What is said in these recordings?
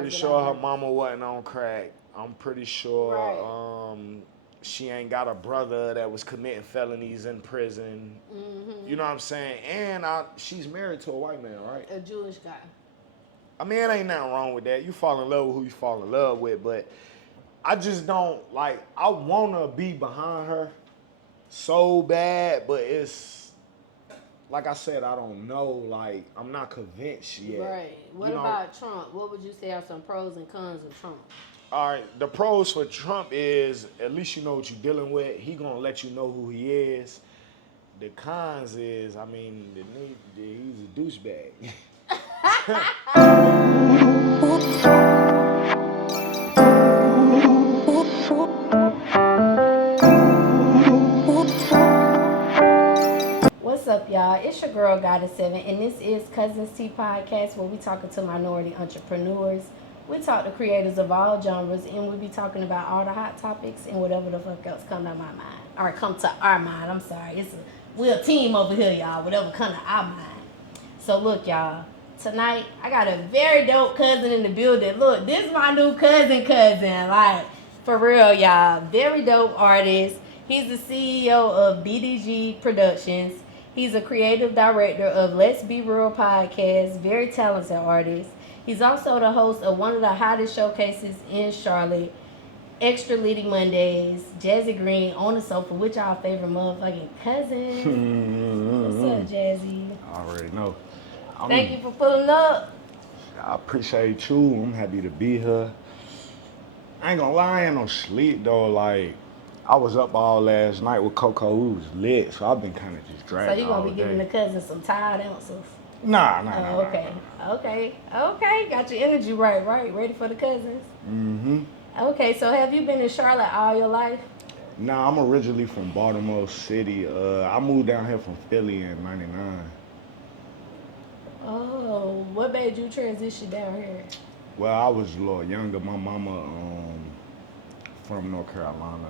pretty sure her mama wasn't on crack. I'm pretty sure she ain't got a brother that was committing felonies in prison. You know what I'm saying? And she's married to a white man, right? A Jewish guy. I mean, it ain't nothing wrong with that. You fall in love with who you fall in love with, but I just don't, like, I want to be behind her so bad, but it's, like I said, I don't know. Like, I'm not convinced yet. Right. What about Trump? What would you say are some pros and cons of Trump? All right, the pros for Trump is at least you know what you're dealing with. He gonna let you know who he is. The cons is, I mean, he's a douchebag. What's up, y'all? It's your girl, Goddess7, and this is Cuzn Tea Podcast, where we talking to minority entrepreneurs. We talk to creators of all genres, and we'll be talking about all the hot topics and whatever the fuck else come to my mind. Or come to our mind, I'm sorry. We're a team over here, y'all, whatever come to our mind. So look, y'all, tonight I got a very dope cousin in the building. Look, this is my new cousin. Like, for real, y'all. Very dope artist. He's the CEO of BDG Productions. He's a creative director of Let's Be Real podcast. Very talented artist. He's also the host of one of the hottest showcases in Charlotte, Extra Leading Mondays, Jazzy Green on the sofa with y'all favorite motherfucking cousin. What's up, Jazzy? I already know. Thank you for pulling up. I appreciate you. I'm happy to be here. I ain't gonna lie, I ain't no sleep though. Like, I was up all last night with Coco. We was lit, so I've been kind of just dragged. So you gonna be giving the cousin some tired answers? Nah. Okay. Got your energy right. Ready for the cousins? Mm-hmm. Okay, so have you been in Charlotte all your life? Nah, I'm originally from Baltimore City. I moved down here from Philly in '99. Oh, what made you transition down here? Well, I was a little younger. My mama from North Carolina,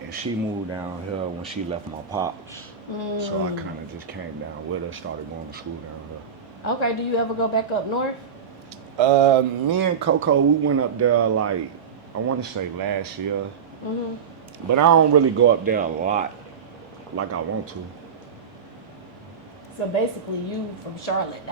and she moved down here when she left my pops. So I kind of just came down with her, started going to school down here. Okay, do you ever go back up north? Me and Coco, we went up there like, I want to say last year. But I don't really go up there a lot like I want to. So basically you from Charlotte,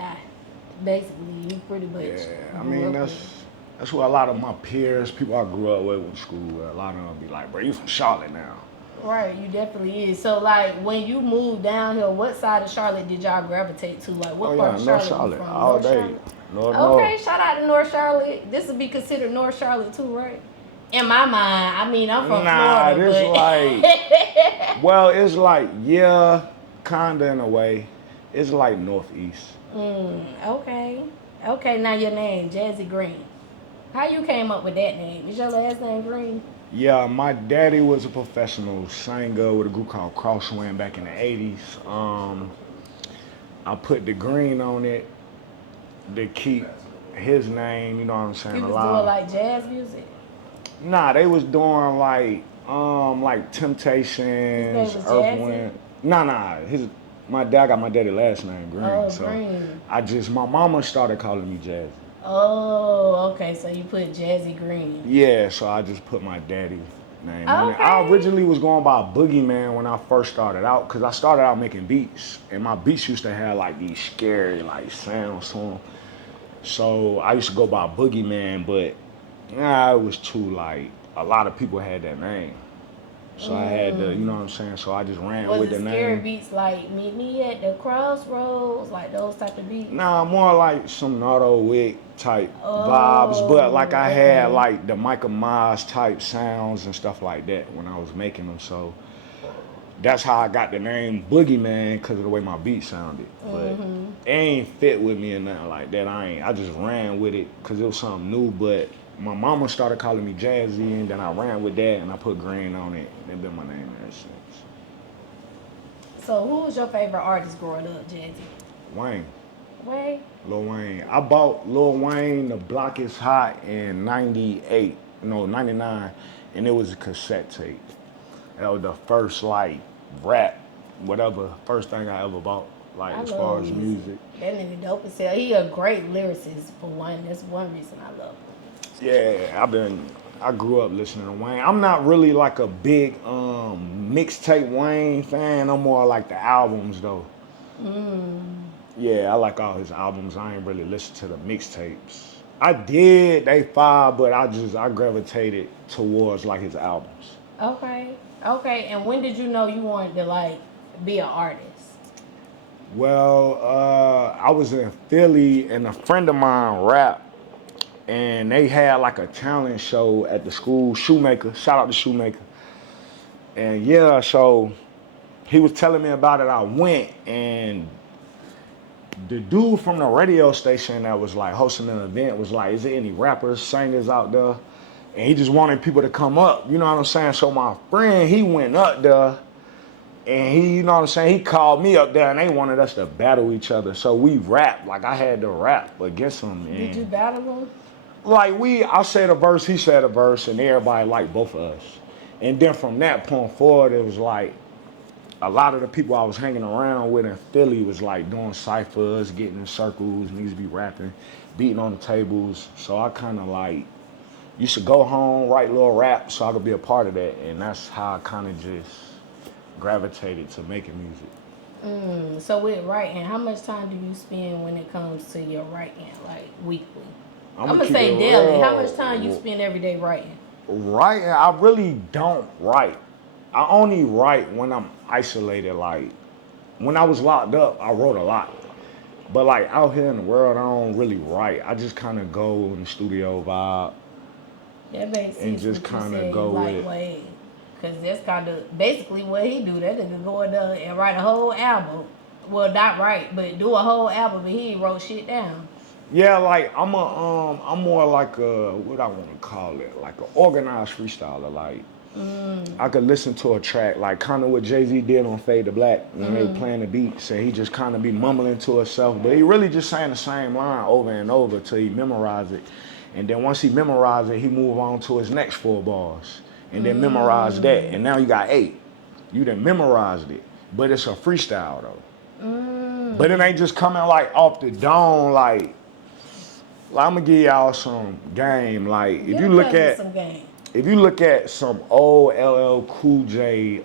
basically you pretty much. Yeah, I mean, that's what a lot of my peers, people I grew up with in school, a lot of them be like, bro, you from Charlotte now. Right, you definitely is. So like when you moved down here, what side of Charlotte did y'all gravitate to? Like what part of North Charlotte from? All North day. North. Shout out to North Charlotte. This would be considered North Charlotte too, right? In my mind, I mean, I'm from Florida, this but... like, well, it's like, yeah, kinda in a way. It's like northeast. Okay, now your name, Jazzy Green. How you came up with that name? Is your last name Green? Yeah, my daddy was a professional singer with a group called Crosswind back in the 80s. I put the green on it to keep his name, you know what I'm saying, You was alive. doing like jazz music? Nah, they was doing like Temptations, His name was Earth, Jazzy? Wind. Nah, my dad got my daddy last name, Green. Oh, so Green. my mama started calling me Jazzy. Oh, okay, so you put Jazzy Green. Yeah, so I just put my daddy name on it. I originally was going by Boogeyman when I first started out, because I started out making beats, and my beats used to have like these scary like sounds to them. So I used to go by Boogeyman, but it was too like, a lot of people had that name. So I had to, you know what I'm saying? So I just ran with the name. Was it scary beats like Meet Me at the Crossroads, like those type of beats? Nah, more like some Nardo Wick type vibes, but like I had like the Michael Myers type sounds and stuff like that when I was making them. So that's how I got the name Boogeyman, because of the way my beat sounded. But it ain't fit with me or nothing like that. I just ran with it because it was something new, but my mama started calling me Jazzy, and then I ran with that, and I put Green on it, and it's been my name ever since. So who was your favorite artist growing up, Jazzy? Wayne. Lil Wayne. I bought Lil Wayne, The Block Is Hot in 99, and it was a cassette tape. That was the first like rap, whatever, first thing I ever bought. like I as love far as music. That nigga dope as hell. He a great lyricist for one. That's one reason I love him. Yeah, I grew up listening to Wayne. I'm not really like a big mixtape Wayne fan. I'm more like the albums though. Yeah, I like all his albums. I ain't really listen to the mixtapes. I did, they fire, but I gravitated towards like his albums. Okay. Okay. And when did you know you wanted to like be an artist? Well, I was in Philly and a friend of mine rapped, and they had like a talent show at the school, Shoemaker. Shout out to Shoemaker. And yeah, so he was telling me about it. I went, and the dude from the radio station that was like hosting an event was like, "Is there any rappers, singers out there?" And he just wanted people to come up. You know what I'm saying? So my friend, he went up there, and he, you know what I'm saying, he called me up there, and they wanted us to battle each other. So we rapped. Like I had to rap against him. And Did you battle him? like I said a verse, he said a verse, and everybody liked both of us. And then from that point forward, it was like a lot of the people I was hanging around with in Philly was like doing ciphers, getting in circles, niggas be rapping, beating on the tables. So I kind of like used to go home, write little rap so I could be a part of that. And that's how I kind of just gravitated to making music. So with writing, how much time do you spend when it comes to your writing, like weekly? I'm gonna say daily. Real. How much time you spend every day writing? Writing, I really don't write. I only write when I'm isolated. Like when I was locked up, I wrote a lot. But like out here in the world, I don't really write. I just kind of go in the studio vibe. That makes sense. And just kind of go with it. Because that's kind of basically what he do. That nigga go in there and write a whole album. Well, not write, but do a whole album, but he wrote shit down. Yeah, like I'm more like a, what I want to call it, like an organized freestyler. Like I could listen to a track, like kind of what Jazzy did on Fade to Black when they were playing the beats, and he just kind of be mumbling to himself, but he really just saying the same line over and over till he memorize it. And then once he memorized it, he move on to his next 4 bars, and then memorize that, and now you got 8. You done memorized it, but it's a freestyle though. But it ain't just coming like off the dome, like I'm gonna give y'all some game. Like if you look at some old LL Cool J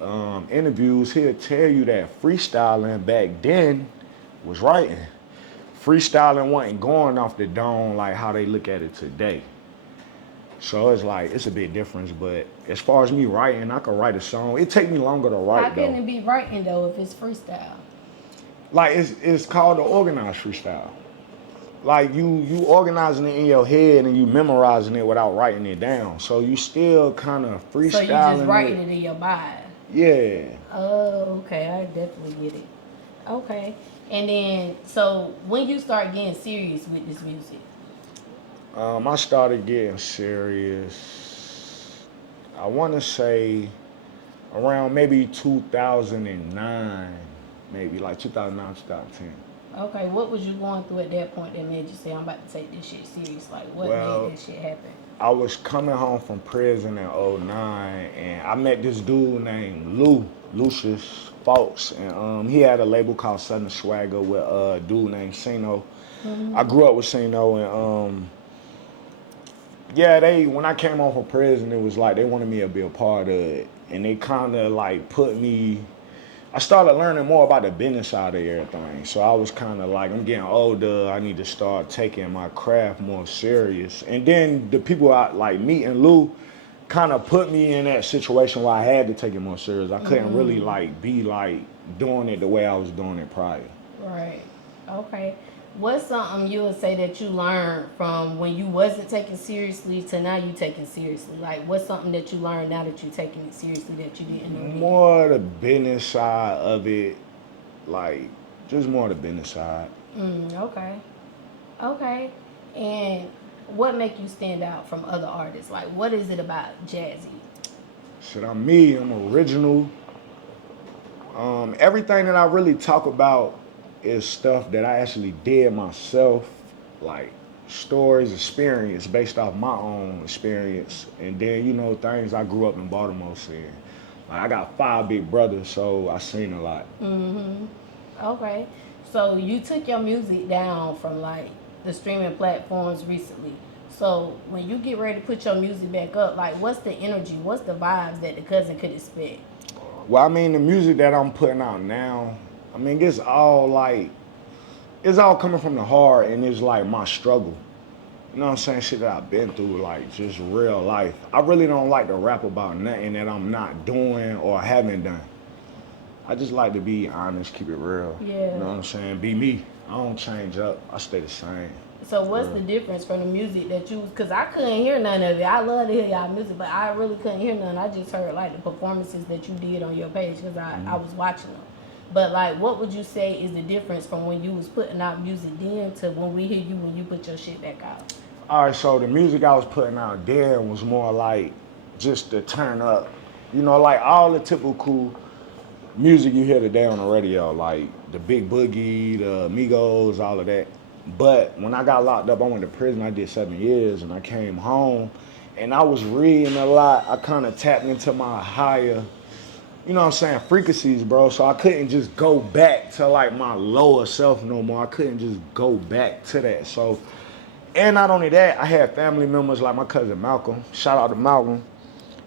interviews, he'll tell you that freestyling back then was writing. Freestyling wasn't going off the dome like how they look at it today. So it's like it's a big difference. But as far as me writing, I can write a song. It take me longer to write. How can it be writing though if it's freestyle? Like it's called the organized freestyle. Like you organizing it in your head and you memorizing it without writing it down. So you still kind of freestyling. So you just writing it in your mind. Yeah. Oh, okay. I definitely get it. Okay. And then, so when you start getting serious with this music? I started getting serious, I want to say around maybe 2009, maybe like 2009, 2010. Okay, what was you going through at that point that made you say, I'm about to take this shit serious? Like, what made that shit happen? I was coming home from prison in 2009, and I met this dude named Lucius Fox, and he had a label called Southern Swagger with a dude named Sino. I grew up with Sino, and when I came home from prison, it was like they wanted me to be a part of it, and they kind of like put me. I started learning more about the business side of everything. So I was kind of like, I'm getting older. I need to start taking my craft more serious. And then the people I like meeting Lou kind of put me in that situation where I had to take it more serious. I couldn't really like be like doing it the way I was doing it prior. Right. Okay. What's something you would say that you learned from when you wasn't taking seriously to now you taking seriously? Like, what's something that you learned now that you're taking it seriously that you didn't know? More the business side of it, like just more the business side. Okay. Okay. And what make you stand out from other artists? Like, what is it about Jazzy? Shit, I'm me. I'm original. Everything that I really talk about is stuff that I actually did myself, like stories, experience based off my own experience, and then things I grew up in Baltimore seeing. Like I got 5 big brothers, so I seen a lot. Okay, So you took your music down from like the streaming platforms recently. So when you get ready to put your music back up, like what's the energy, what's the vibes that the Cuzn could expect? Well, I mean, the music that I'm putting out now, I mean, it's all like, it's all coming from the heart, and it's like my struggle. You know what I'm saying? Shit that I've been through, like just real life. I really don't like to rap about nothing that I'm not doing or haven't done. I just like to be honest, keep it real. Yeah. You know what I'm saying? Be me. I don't change up. I stay the same. So what's the difference from the music that you, because I couldn't hear none of it. I love to hear y'all music, but I really couldn't hear none. I just heard like the performances that you did on your page because I was watching them. But like, what would you say is the difference from when you was putting out music then to when we hear you when you put your shit back out? All right, so the music I was putting out then was more like just to turn up. You know, like all the typical music you hear today on the radio, like the Big Boogie, the Migos, all of that. But when I got locked up, I went to prison. I did 7 years, and I came home, and I was reading a lot. I kind of tapped into my higher, you know what I'm saying, frequencies, bro. So I couldn't just go back to like my lower self no more. I couldn't just go back to that. So, and not only that, I had family members like my cousin Malcolm. Shout out to Malcolm.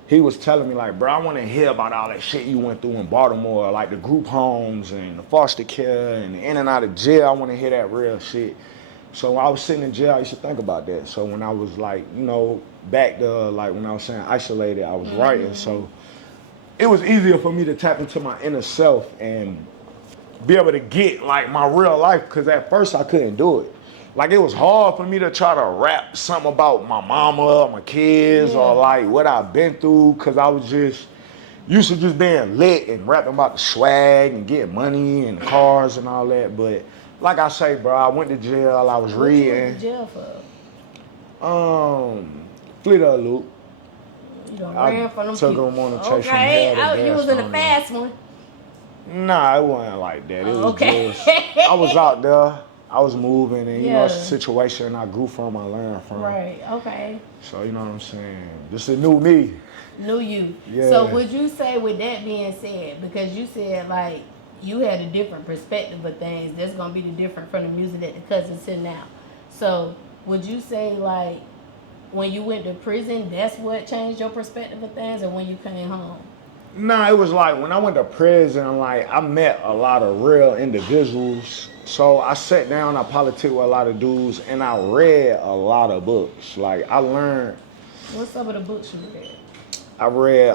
He was telling me like, bro, I want to hear about all that shit you went through in Baltimore, like the group homes and the foster care and the in and out of jail. I want to hear that real shit. So when I was sitting in jail, I used to think about that. So when I was like, you know, back to like when I was saying isolated, I was writing. So it was easier for me to tap into my inner self and be able to get like my real life, because at first I couldn't do it. Like it was hard for me to try to rap something about my mama or my kids or like what I've been through, because I was just used to just being lit and rapping about the swag and getting money and cars and all that. But like I say, bro, I went to jail, I was reading. What you went to jail for? Fleet Loop. You done ran from them took people. them on a chase from Okay, hell to you was in the Gaston. fast one. Nah, it wasn't like that. It was Okay. just, I was out there, I was moving, and you know, it's a situation I grew from, I learned from. Right, okay. So, you know what I'm saying? This is new me. New you. Yeah. So would you say, with that being said, because you said like you had a different perspective of things, that's gonna be the different from the music that the Cuzn send now. So would you say like when you went to prison, that's what changed your perspective of things, or when you came home? Nah, it was like when I went to prison, like I met a lot of real individuals. So I sat down, I politicked with a lot of dudes, and I read a lot of books. Like I learned. What's some of the books you read? I read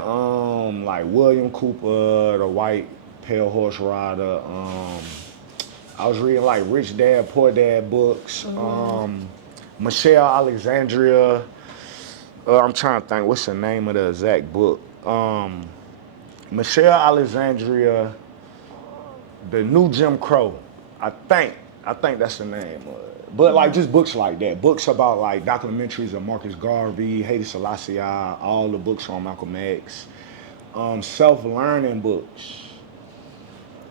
like William Cooper, The White Pale Horse Rider. I was reading like Rich Dad, Poor Dad books. Michelle Alexandria. I'm trying to think, what's the name of the exact book? Michelle Alexandria, The New Jim Crow. I think that's the name of it. But like just books like that. Books about like documentaries of Marcus Garvey, Haile Selassie, all the books on Malcolm X. Self-learning books.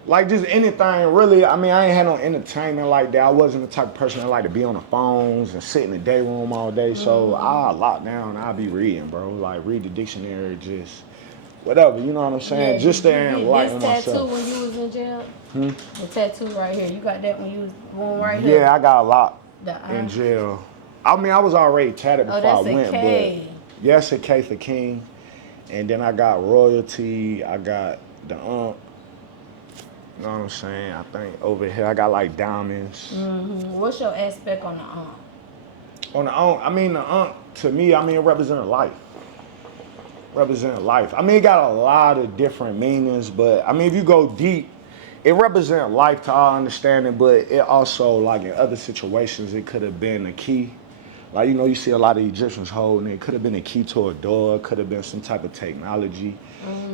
Like just anything really. I mean, I ain't had no entertainment like that. I wasn't the type of person that like to be on the phones and sit in the day room all day. So I lock down, I'll be reading, bro. Like read the dictionary, just whatever, you know what I'm saying? Just stay and enlighten myself. This tattoo when you was in jail? The tattoo right here, you got that when you was born right here? Yeah, I got a lot in jail. I mean, I was already tatted before I went, but yes, a K for King. And then I got royalty, I got the you know what I'm saying? I think over here I got like diamonds. What's your aspect on the On the I mean, the to me, I mean, it represented life. Represented life. I mean, it got a lot of different meanings, but I mean, if you go deep, it represents life to our understanding, but it also, like in other situations, it could have been a key. Like, you know, you see a lot of Egyptians holding it. It could have been a key to a door. It could have been some type of technology.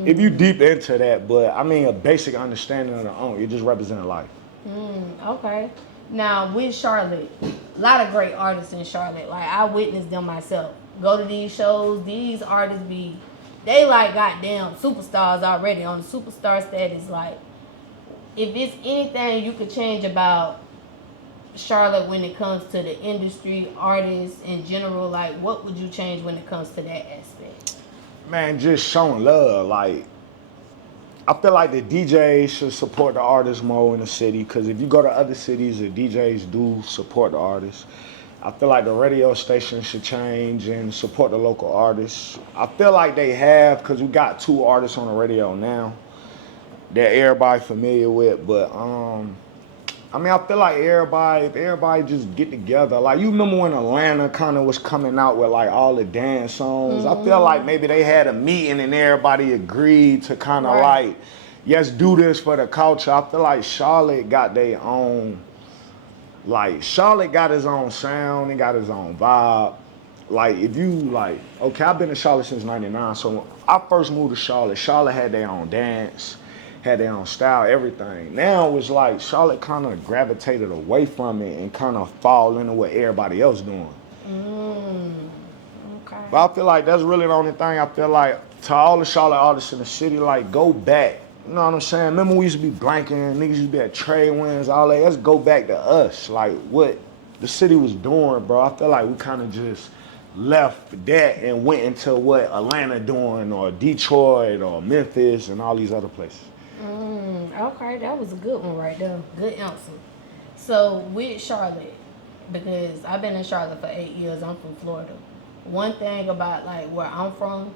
If you deep into that, but I mean, a basic understanding of the it just represented life. Okay. Now, with Charlotte, a lot of great artists in Charlotte. Like, I witnessed them myself. Go to these shows, these artists they like goddamn superstars already on the superstar status. Like, if it's anything you could change about Charlotte when it comes to the industry, artists in general, like what would you change when it comes to that aspect? Man, just showing love. Like, I feel like the DJs should support the artists more in the city, because if you go to other cities, the DJs do support the artists. I feel like the radio stations should change and support the local artists. I feel like they have, because we got 2 artists on the radio now that everybody familiar with. But I mean, I feel like if everybody just get together, like you remember when Atlanta kind of was coming out with like all the dance songs. I feel like maybe they had a meeting and everybody agreed to kind of like, yes, do this for the culture. I feel like Charlotte got their own. Like, Charlotte got his own sound, he got his own vibe. Like, if you, like, okay, I've been in Charlotte since 99, so when I first moved to Charlotte, Charlotte had their own dance, had their own style, everything. Now it's like Charlotte kind of gravitated away from it and kind of fall into what everybody else doing. Okay. But I feel like that's really the only thing. I feel like to all the Charlotte artists in the city, like, go back. You know what I'm saying? Remember we used to be blanking, niggas used to be at trade winds, all that. Let's go back to us, like what the city was doing, bro. I feel like we kind of just left that and went into what Atlanta doing, or Detroit, or Memphis, and all these other places. Okay, that was a good one right there. Good answer. So with Charlotte, because I've been in Charlotte for 8 years, I'm from Florida. One thing about like where I'm from,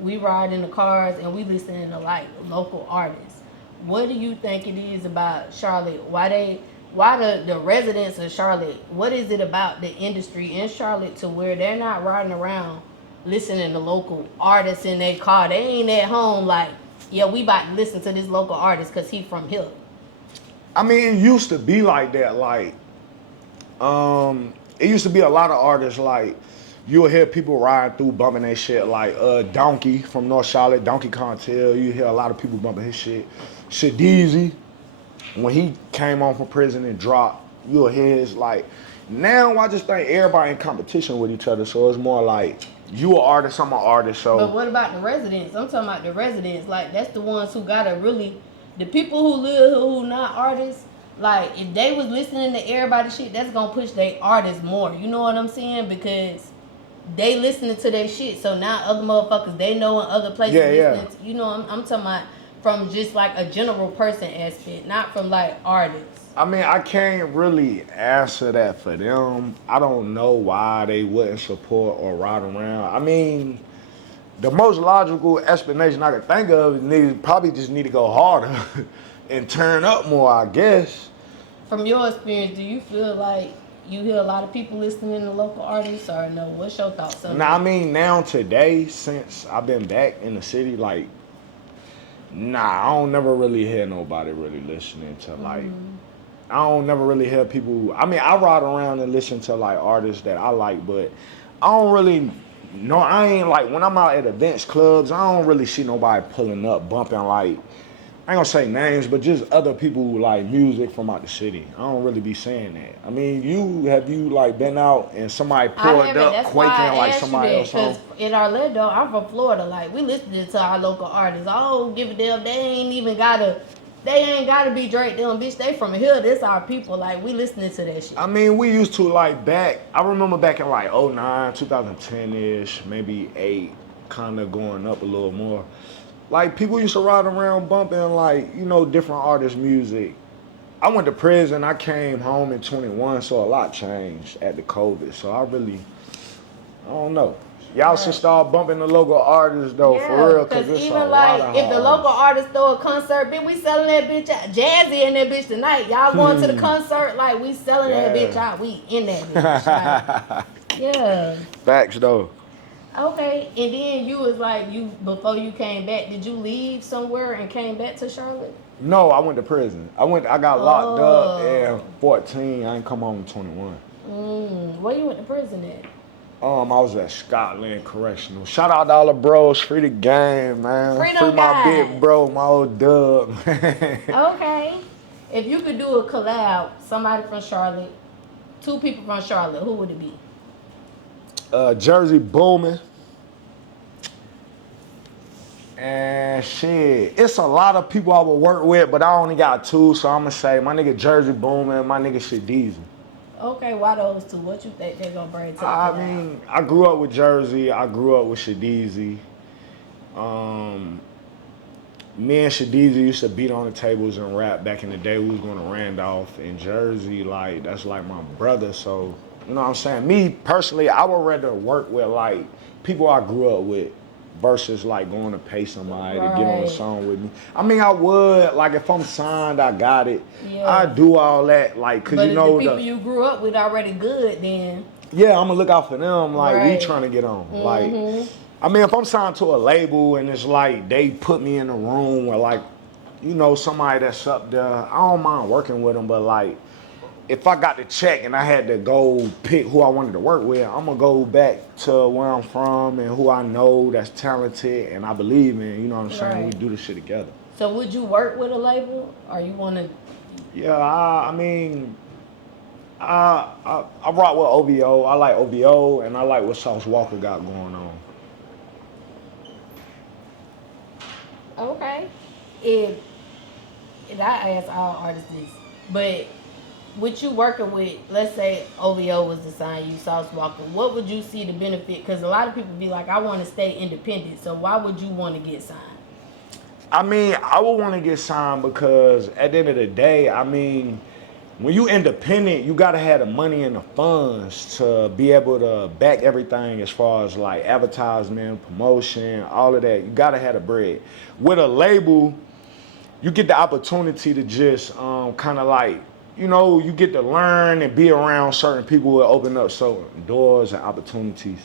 we ride in the cars and we listen to like local artists. What do you think it is about Charlotte? Why the residents of Charlotte, what is it about the industry in Charlotte to where they're not riding around listening to local artists in their car? They ain't at home like, yeah, we about to listen to this local artist because he from here. I mean, it used to be like that. Like, it used to be a lot of artists like, you'll hear people riding through bumping their shit, like Donkey from North Charlotte, Donkey Cartel. You hear a lot of people bumping his shit. Shadizy, when he came on from prison and dropped, you'll hear his like. Now I just think everybody in competition with each other, so it's more like you an artist, I'm an artist. So. But what about the residents? I'm talking about the residents. Like that's the ones who gotta really, the people who live here who not artists. Like if they was listening to everybody's shit, that's gonna push their artists more. You know what I'm saying? Because they listening to their shit, so now other motherfuckers they know in other places listening to, you know, I'm talking about from just like a general person aspect, not from like artists. I mean, I can't really answer that for them. I don't know why they wouldn't support or ride around. I mean, the most logical explanation I could think of is niggas probably just need to go harder and turn up more, I guess. From your experience, do you feel like you hear a lot of people listening to local artists, or no? What's your thoughts on that? I mean, now today, since I've been back in the city, like, I don't never really hear nobody really listening to, like, I don't never really hear people. I mean, I ride around and listen to, like, artists that I like, but I don't really know. I ain't, like, when I'm out at events, clubs, I don't really see nobody pulling up, bumping, like, I ain't gonna say names, but just other people who like music from out the city. I don't really be saying that. I mean, have you like been out and somebody pulled up quaking like somebody else? Because in Orlando, I'm from Florida. Like we listening to our local artists. I don't give a damn. They ain't gotta be Drake. Them bitch. They from here. This our people. Like we listening to that shit. I mean, we used to like back. I remember back in like 09, 2010-ish, maybe 8, kind of going up a little more. Like, people used to ride around bumping, like, you know, different artists' music. I went to prison. I came home in 21, so a lot changed at the COVID. So I don't know. Y'all should start bumping the local artists, though, for real, because it's even a lot of if the local artists throw a concert, bitch, we selling that bitch out. Jazzy in that bitch tonight. Y'all going to the concert, like, we selling that bitch out. We in that bitch. Like, yeah. Facts, though. Okay, and then you was like, before you came back, did you leave somewhere and came back to Charlotte? No, I went to prison. I got locked up at 14. I ain't come home in 21. Where you went to prison at? I was at Scotland Correctional. Shout out to all the bros, free the game, man. Free my big bro, my old dub. Okay. If you could do a collab, somebody from Charlotte, 2 people from Charlotte, who would it be? Jersey booming. And shit, it's a lot of people I would work with, but I only got 2, so I'm gonna say my nigga Jersey booming, my nigga Shadizy. Okay, why those 2? What you think they're gonna bring to the I mean, I grew up with Jersey, I grew up with Shadizy. me and Shadiza used to beat on the tables and rap back in the day. We was going to Randolph in Jersey. Like, that's like my brother. So, you know what I'm saying? Me, personally, I would rather work with, like, people I grew up with versus, like, going to pay somebody to get on a song with me. I mean, I would. Like, if I'm signed, I got it. Yeah. I do all that. Like, because, you know. But if the people you grew up with already good, then. Yeah, I'm going to look out for them. Like, we Right. trying to get on. Like, I mean, if I'm signed to a label and it's like they put me in a room where, like, you know, somebody that's up there, I don't mind working with them, but, like, if I got the check and I had to go pick who I wanted to work with, I'm going to go back to where I'm from and who I know that's talented and I believe in, you know what I'm saying? Right. We do this shit together. So would you work with a label or you want to? Yeah, I mean, I rock with OVO. I like OVO and I like what Sauce Walker got going on. Okay. If I ask all artists this, but with you working with, let's say OVO was to sign you, Sauce Walker, what would you see the benefit? Because a lot of people be like, I want to stay independent. So why would you want to get signed? I mean, I would want to get signed because at the end of the day, I mean, when you independent, you gotta have the money and the funds to be able to back everything as far as like advertisement, promotion, all of that. You gotta have the bread. With a label, you get the opportunity to just kind of like, you know, you get to learn and be around certain people who open up certain doors and opportunities.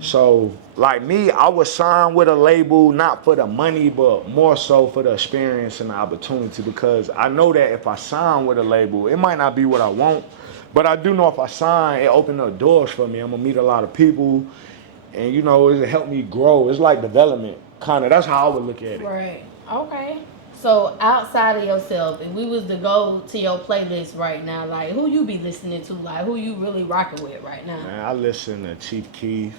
So, like me, I was signed with a label, not for the money, but more so for the experience and the opportunity, because I know that if I sign with a label, it might not be what I want, but I do know if I sign, it open up doors for me. I'm gonna meet a lot of people, and you know, it'll help me grow. It's like development, kind of. That's how I would look at it. Right. Okay. So outside of yourself, if we was to go to your playlist right now, like who you be listening to, like who you really rocking with right now? Man, I listen to Chief Keef,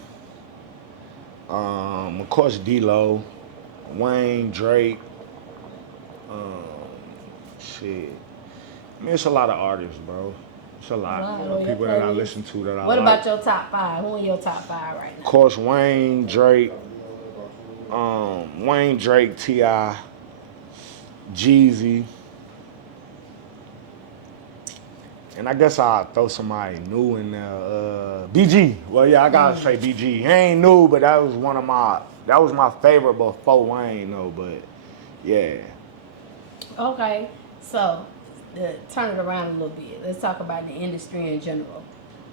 of course D-Lo, Wayne, Drake, shit. I mean, it's a lot of artists, bro. It's a lot. You know, people that I listen to that I like. What about your top five? Who in your top five right now? Of course, Wayne, Drake, T.I., Jazzy. And I guess I'll throw somebody new in there. BG. Well, yeah, I gotta say BG. He ain't new, but that was my favorite before Wayne, though. But yeah. Okay, so to turn it around a little bit, let's talk about the industry in general.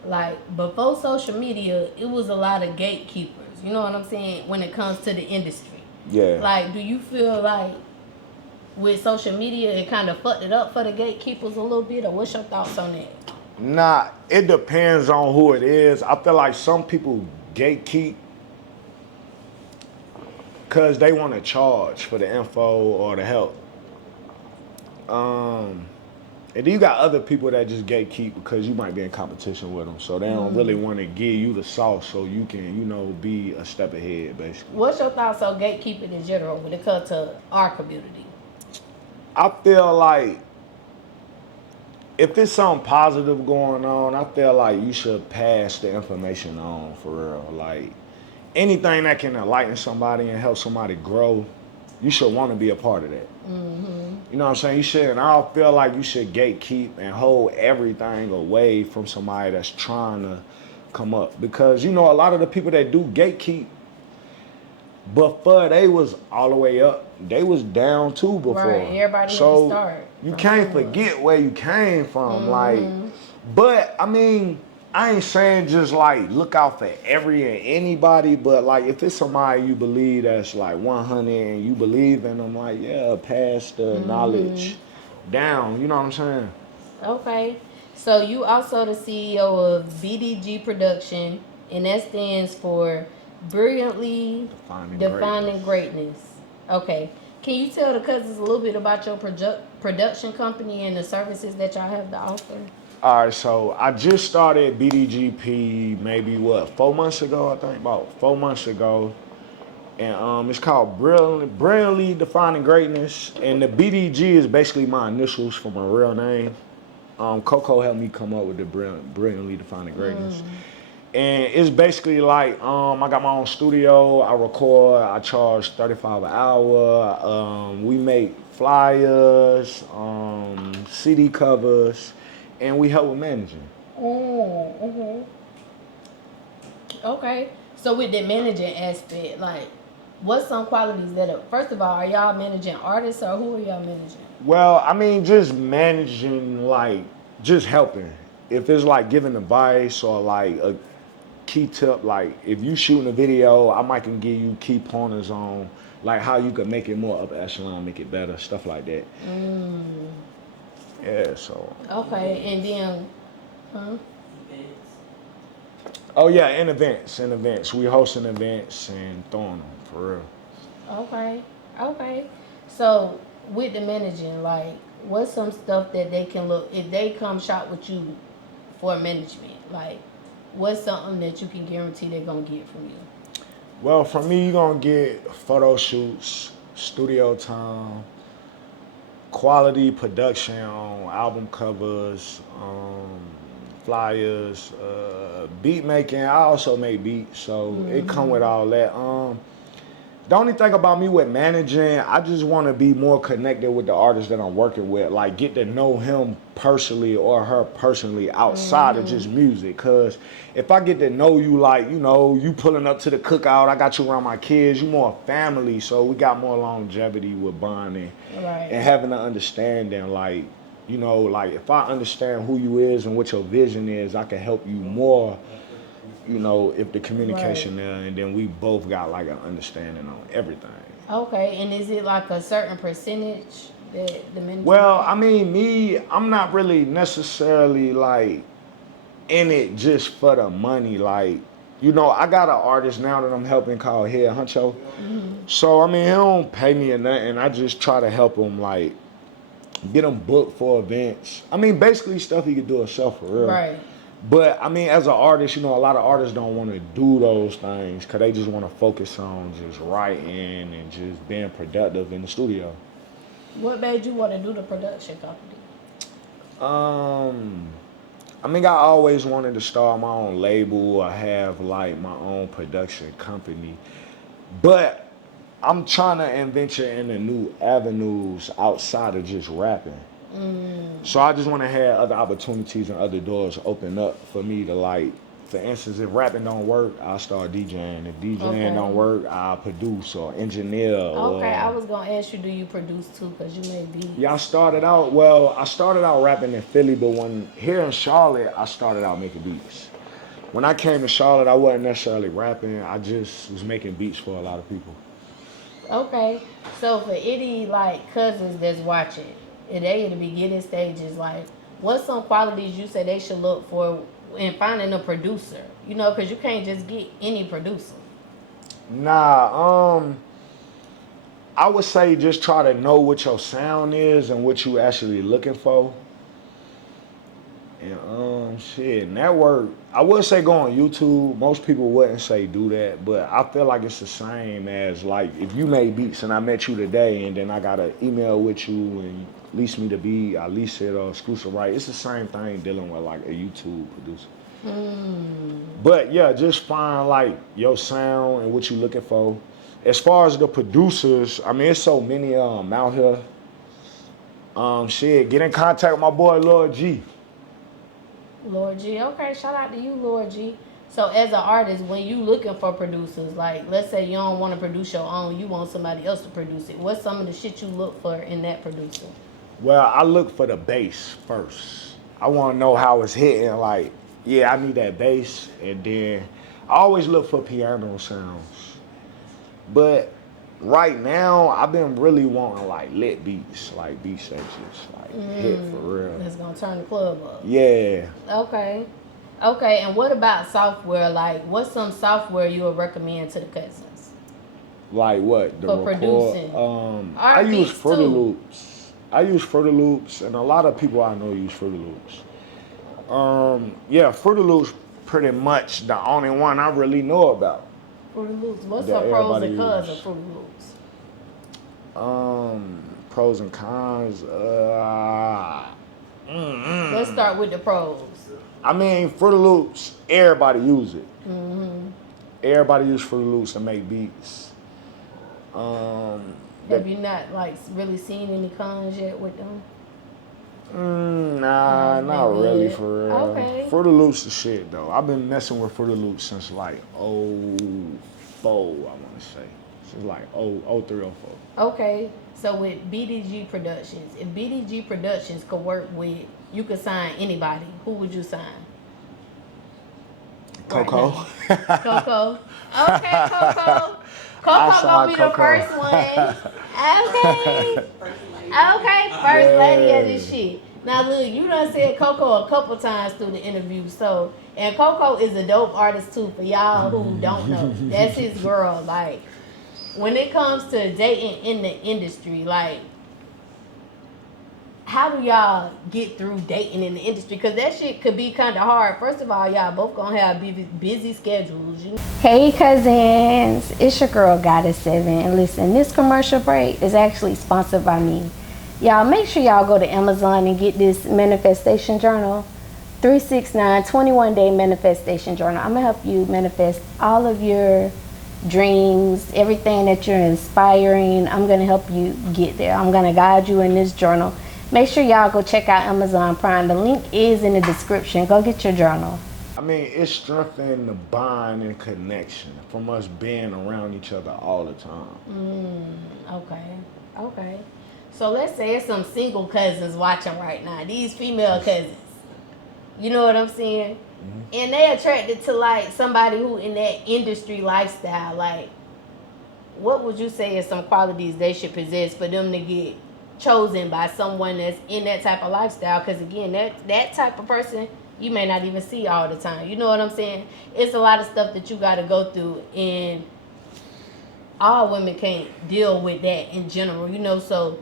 Like before social media, it was a lot of gatekeepers. You know what I'm saying? When it comes to the industry. Yeah. Like, do you feel like with social media, it kind of fucked it up for the gatekeepers a little bit, or what's your thoughts on that? Nah, it depends on who it is. I feel like some people gatekeep because they want to charge for the info or the help. And then you got other people that just gatekeep because you might be in competition with them, so they don't really want to give you the sauce so you can, you know, be a step ahead, basically. What's your thoughts on gatekeeping in general when it comes to our community? I feel like if there's something positive going on, I feel like you should pass the information on for real. Like anything that can enlighten somebody and help somebody grow, you should want to be a part of that. You know what I'm saying? You should, and I don't feel like you should gatekeep and hold everything away from somebody that's trying to come up. Because, you know, a lot of the people that do gatekeep, before they was all the way up, they was down too before. Right, everybody so had to start. You can't forget where you came from. Like, but I mean, I ain't saying just like look out for every and anybody, but like if it's somebody you believe that's like 100 and you believe in them, like yeah, pass the knowledge down. You know what I'm saying? Okay. So you also the CEO of BDG Production, and that stands for Brilliantly Defining Greatness. Okay. Can you tell the cousins a little bit about your production company and the services that y'all have to offer? All right, so I just started BDGP maybe 4 months ago, I think, about 4 months ago. And it's called Brilliantly Defining Greatness. And the BDG is basically my initials for my real name. Coco helped me come up with the Brilliantly Defining Greatness. And it's basically like I got my own studio. I record. I charge 35 an hour. We make flyers, CD covers, and we help with managing. Mm-hmm. Okay. So with the managing aspect, like, what's some qualities that are, first of all, are y'all managing artists or who are y'all managing? Well, I mean, just managing, like, just helping. If it's like giving advice or like a key tip, like if you shooting a video, I might can give you key pointers on like how you can make it more up echelon, make it better, stuff like that. Yeah, so. Okay, and then, huh? Oh yeah, in events. We hosting events and throwing them for real. Okay, okay. So with the managing, like, what's some stuff that they can look if they come shop with you for management? Like, what's something that you can guarantee they're gonna get from you? Well, for me, you're gonna get photo shoots, studio time, quality production on album covers, flyers, beat making. I also make beats, so it come with all that. The only thing about me with managing, I just want to be more connected with the artist that I'm working with, like get to know him personally or her personally outside of just music. Cause if I get to know you, like, you know, you pulling up to the cookout, I got you around my kids, you more family, so we got more longevity with bonding Right. and having an understanding, like, you know, like if I understand who you is and what your vision is, I can help you more, you know, if the communication there, and then we both got like an understanding on everything. Okay, and is it like a certain percentage that the management? Well, I mean, I'm not really necessarily like in it just for the money. Like, you know, I got an artist now that I'm helping called Head Huncho. So, I mean, he don't pay me or nothing. I just try to help him, like, get him booked for events. I mean, basically stuff he could do himself for real. Right. But I mean, as an artist, you know, a lot of artists don't want to do those things because they just want to focus on just writing and just being productive in the studio. What made you want to do the production company? I mean, I always wanted to start my own label or have like my own production company, but I'm trying to venture into new avenues outside of just rapping. So I just want to have other opportunities and other doors open up for me to, like, for instance, if rapping don't work, I'll start DJing. If DJing don't work, I'll produce or engineer. Okay, I was gonna ask you, do you produce too? Cause you made beats. Yeah, I started out rapping in Philly, but when here in Charlotte, I started out making beats. When I came to Charlotte, I wasn't necessarily rapping. I just was making beats for a lot of people. Okay, so for any like cousins that's watching, and they in the beginning stages, like, what's some qualities you say they should look for in finding a producer? You know, because you can't just get any producer. Nah, I would say just try to know what your sound is and what you actually looking for. And network. I would say go on YouTube. Most people wouldn't say do that, but I feel like it's the same as like if you made beats and I met you today and then I got an email with you and lease me the beat, I lease it or exclusive right. It's the same thing dealing with like a YouTube producer. But yeah, just find like your sound and what you looking for. As far as the producers, I mean, it's so many of them out here. Get in contact with my boy Lord G. Lord G. Okay, shout out to you, Lord G. So as an artist, when you looking for producers, like let's say you don't want to produce your own, you want somebody else to produce it. What's some of the shit you look for in that producer? Well, I look for the bass first. I want to know how it's hitting. Like, yeah, I need that bass, and then I always look for piano sounds. But right now, I've been really wanting like lit beats, like beat sections, like hit for real. That's gonna turn the club up. Yeah. Okay. Okay, and what about software? Like, what's some software you would recommend to the cousins? Like what? For producing. I use beats Fruity too. Loops. I use Fruity Loops, and a lot of people I know use Fruity Loops. Yeah, Fruity Loops pretty much the only one I really know about. Fruity Loops. What's that some pros everybody and cons use. of Fruity Loops? Pros and cons. Let's start with the pros. I mean, Fruit Loops, everybody use it. Everybody use Fruit Loops to make beats. Have you not like really seen any cons yet with them? Nah, not really good. for real. Okay. Fruit Loops the shit though. I've been messing with Fruit Loops since like '04, I want to say. Since like 03, 04. Okay, so with BDG Productions, if BDG Productions could work with, you could sign anybody, who would you sign? Coco. Right Coco. Okay, Coco. Coco gonna be the first one. Okay. Okay, first lady of this shit. Now look, you done said Coco a couple times through the interview, so, and Coco is a dope artist too, for y'all who don't know. That's his girl, like, when it comes to dating in the industry, like, how do y'all get through dating in the industry? Because that shit could be kind of hard. First of all, y'all both gonna have busy schedules. You know? Hey, cousins. It's your girl, Goddess7. And listen, this commercial break is actually sponsored by me. Y'all, make sure y'all go to Amazon and get this manifestation journal. 369 21-day manifestation journal. I'm going to help you manifest all of your dreams, everything that you're inspiring. I'm going to help you get there. I'm going to guide you in this journal. Make sure y'all go check out Amazon Prime. The link is in the description. Go get your journal. I mean, it's strengthening the bond and connection from us being around each other all the time. Okay. So let's say it's some single cousins watching right now. These female cousins. You know what I'm saying? And they attracted to like somebody who in that industry lifestyle. Like, what would you say is some qualities they should possess for them to get chosen by someone that's in that type of lifestyle? Because again, that type of person you may not even see all the time. You know what I'm saying? It's a lot of stuff that you got to go through, and all women can't deal with that in general. You know, so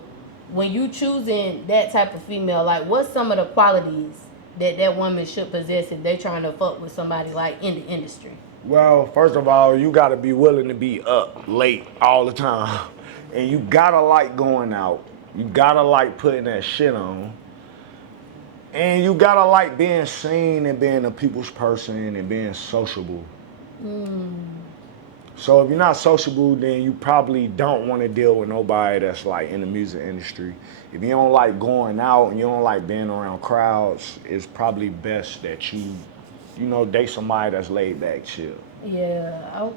when you choosing that type of female, like, what's some of the qualities that woman should possess if they trying to fuck with somebody like in the industry? Well, first of all, you got to be willing to be up late all the time. And you got to like going out. You got to like putting that shit on. And you got to like being seen and being a people's person and being sociable. So if you're not sociable, then you probably don't want to deal with nobody that's like in the music industry. If you don't like going out and you don't like being around crowds, it's probably best that you date somebody that's laid back, chill. Yeah,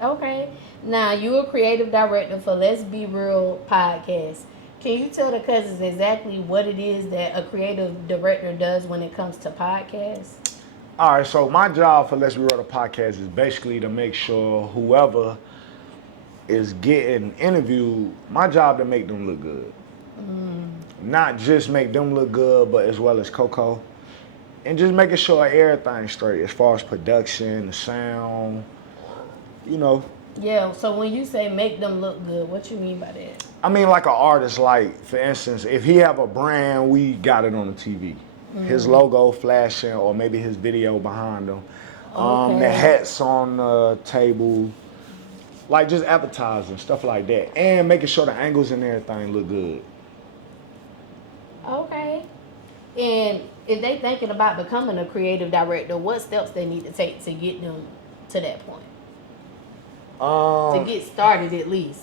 okay. Now, you a creative director for Let's Be Real podcast. Can you tell the cousins exactly what it is that a creative director does when it comes to podcasts? All right, so my job for Let's Be Real the podcast is basically to make sure whoever is getting interviewed, my job to make them look good. Not just make them look good, but as well as Coco. And just making sure everything's straight as far as production, the sound, you know. Yeah, so when you say make them look good, what you mean by that? I mean, like an artist, like, for instance, if he have a brand, we got it on the TV. His logo flashing, or maybe his video behind him. The hats on the table. Like, just advertising, stuff like that. And making sure the angles and everything look good. Okay. And if they thinking about becoming a creative director, what steps they need to take to get them to that point? To get started, at least.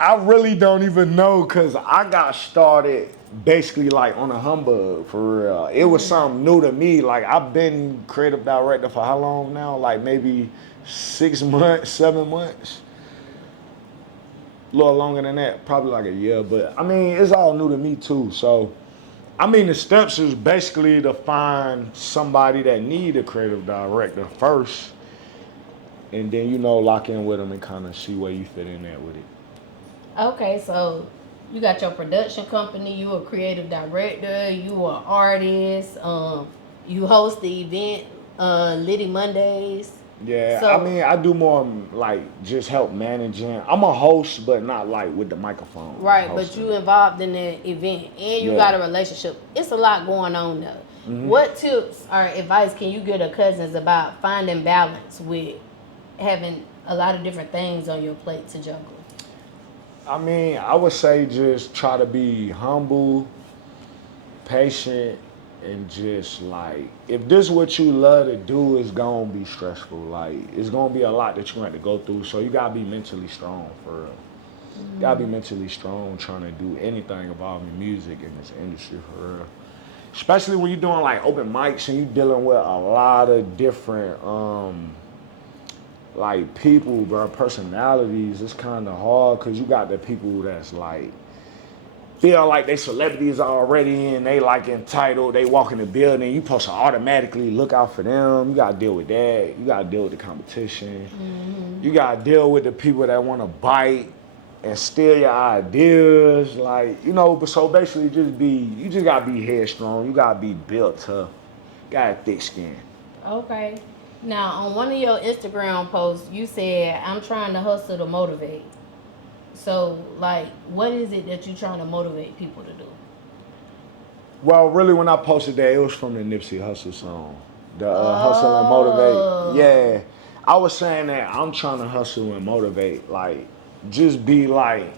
I really don't even know, because I got started basically like on a humbug, for real. It was something new to me. Like, I've been creative director for how long now? Like maybe 6 months, 7 months. A little longer than that, probably like a year. But I mean, it's all new to me too. So, I mean, the steps is basically to find somebody that need a creative director first. And then, lock in with them and kind of see where you fit in at with it. Okay, so you got your production company, you a creative director, you an artist, you host the event, Liddy Mondays. Yeah, So, I mean, I do more like just help managing. I'm a host, but not like with the microphone. Right, but you involved in the event and you got a relationship. It's a lot going on though. What tips or advice can you give the cousins about finding balance with having a lot of different things on your plate to juggle? I mean, I would say just try to be humble, patient, and just like, if this is what you love to do, it's gonna be stressful. Like, it's gonna be a lot that you're gonna have to go through. So you gotta be mentally strong for real. You gotta be mentally strong trying to do anything involving music in this industry for real. Especially when you're doing like open mics and you're dealing with a lot of different like people, bro, personalities. It's kind of hard because you got the people that's like feel like they celebrities already and they like entitled. They walk in the building, you supposed to automatically look out for them. You gotta deal with that. You gotta deal with the competition. You gotta deal with the people that want to bite and steal your ideas. Like, you know, but so basically you just gotta be headstrong. You gotta be built tough. Got a thick skin. Okay. Now, on one of your Instagram posts, you said, I'm trying to hustle to motivate. So, like, what is it that you're trying to motivate people to do? Well, really, when I posted that, it was from the Nipsey Hussle song. The Hustle and Motivate. Yeah. I was saying that I'm trying to hustle and motivate. Like, just be like,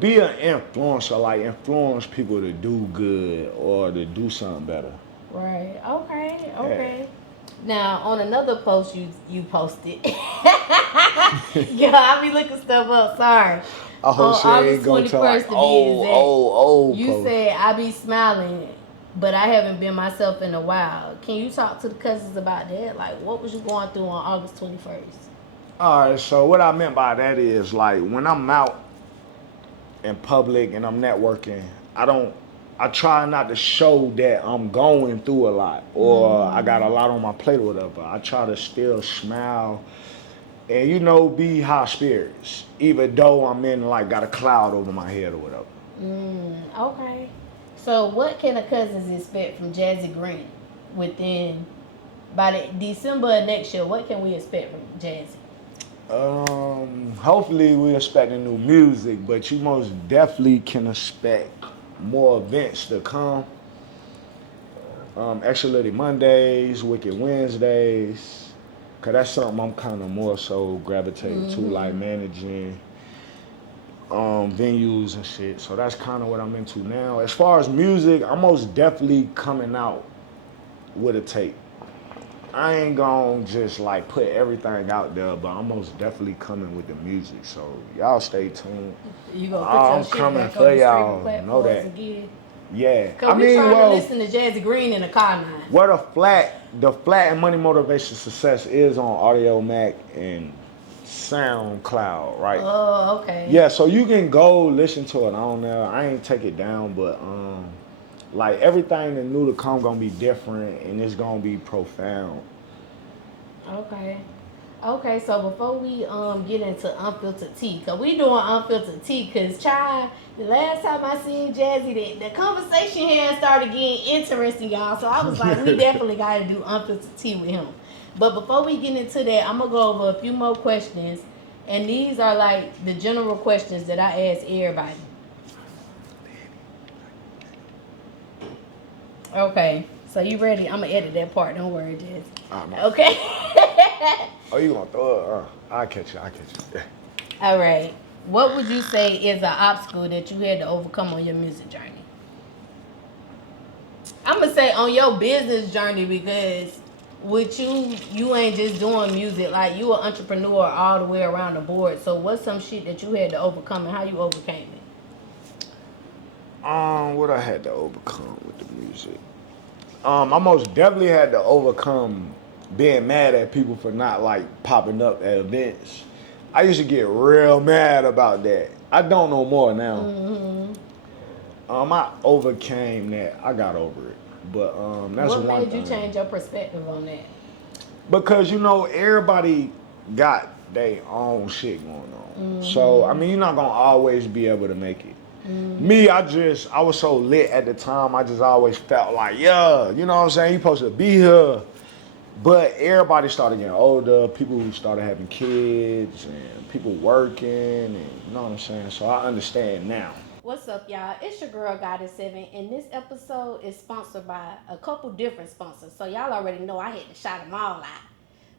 be an influencer. Like, influence people to do good or to do something better. Right. Okay. Yeah. Now, on another post you posted. Yeah, I be looking stuff up. Sorry. I hope she ain't gonna tell like, you post. Said, I be smiling, but I haven't been myself in a while. Can you talk to the cousins about that? Like, what was you going through on August 21st? All right, so what I meant by that is, like, when I'm out in public and I'm networking, I try not to show that I'm going through a lot or I got a lot on my plate or whatever. I try to still smile and, you know, be high spirits, even though I'm in, like, got a cloud over my head or whatever. Okay. So what can the cousins expect from Jazzy Green by the December of next year? What can we expect from Jazzy? Hopefully we expecting new music, but you most definitely can expect more events to come. Extra Litty Mondays, Wicked Wednesdays, cause that's something I'm kind of more so gravitating to, like managing venues and shit. So that's kind of what I'm into now. As far as music, I'm most definitely coming out with a tape. I ain't gonna just like put everything out there, but I'm most definitely coming with the music. So y'all stay tuned. You gonna put your shit coming back for y'all. Know that. Again? Yeah. Cause we trying to listen to Jazzy Green in the car now. Well, the flat and Money Motivation Success is on Audio Mac and SoundCloud, right? Oh, okay. Yeah, so you can go listen to it on there. I ain't take it down, but like everything that new to come gonna be different and it's gonna be profound. Okay, so before we get into unfiltered tea, cause we doing unfiltered tea, cause child, the last time I seen Jazzy, the conversation here started getting interesting, y'all. So I was like, we definitely gotta do unfiltered tea with him. But before we get into that, I'm gonna go over a few more questions, and these are like the general questions that I ask everybody. Okay, so you ready? I'm gonna edit that part. Don't worry, Jazzy. Okay. Oh, you gonna throw it? I'll catch you. Yeah. All right. What would you say is an obstacle that you had to overcome on your music journey? I'm gonna say on your business journey, because with you ain't just doing music. Like, you an entrepreneur all the way around the board. So what's some shit that you had to overcome and how you overcame it? What I had to overcome with the music. I most definitely had to overcome being mad at people for not like popping up at events. I used to get real mad about that. I don't know more now. I overcame that. I got over it. But that's one thing. What made you change your perspective on that? Because, you know, everybody got their own shit going on. So, I mean, you're not going to always be able to make it. Me, I was so lit at the time, I just always felt like, yeah, you know what I'm saying? You supposed to be here. But everybody started getting older, people who started having kids, and people working, and you know what I'm saying? So I understand now. What's up, y'all? It's your girl, Goddess7, and this episode is sponsored by a couple different sponsors. So y'all already know I had to shout them all out.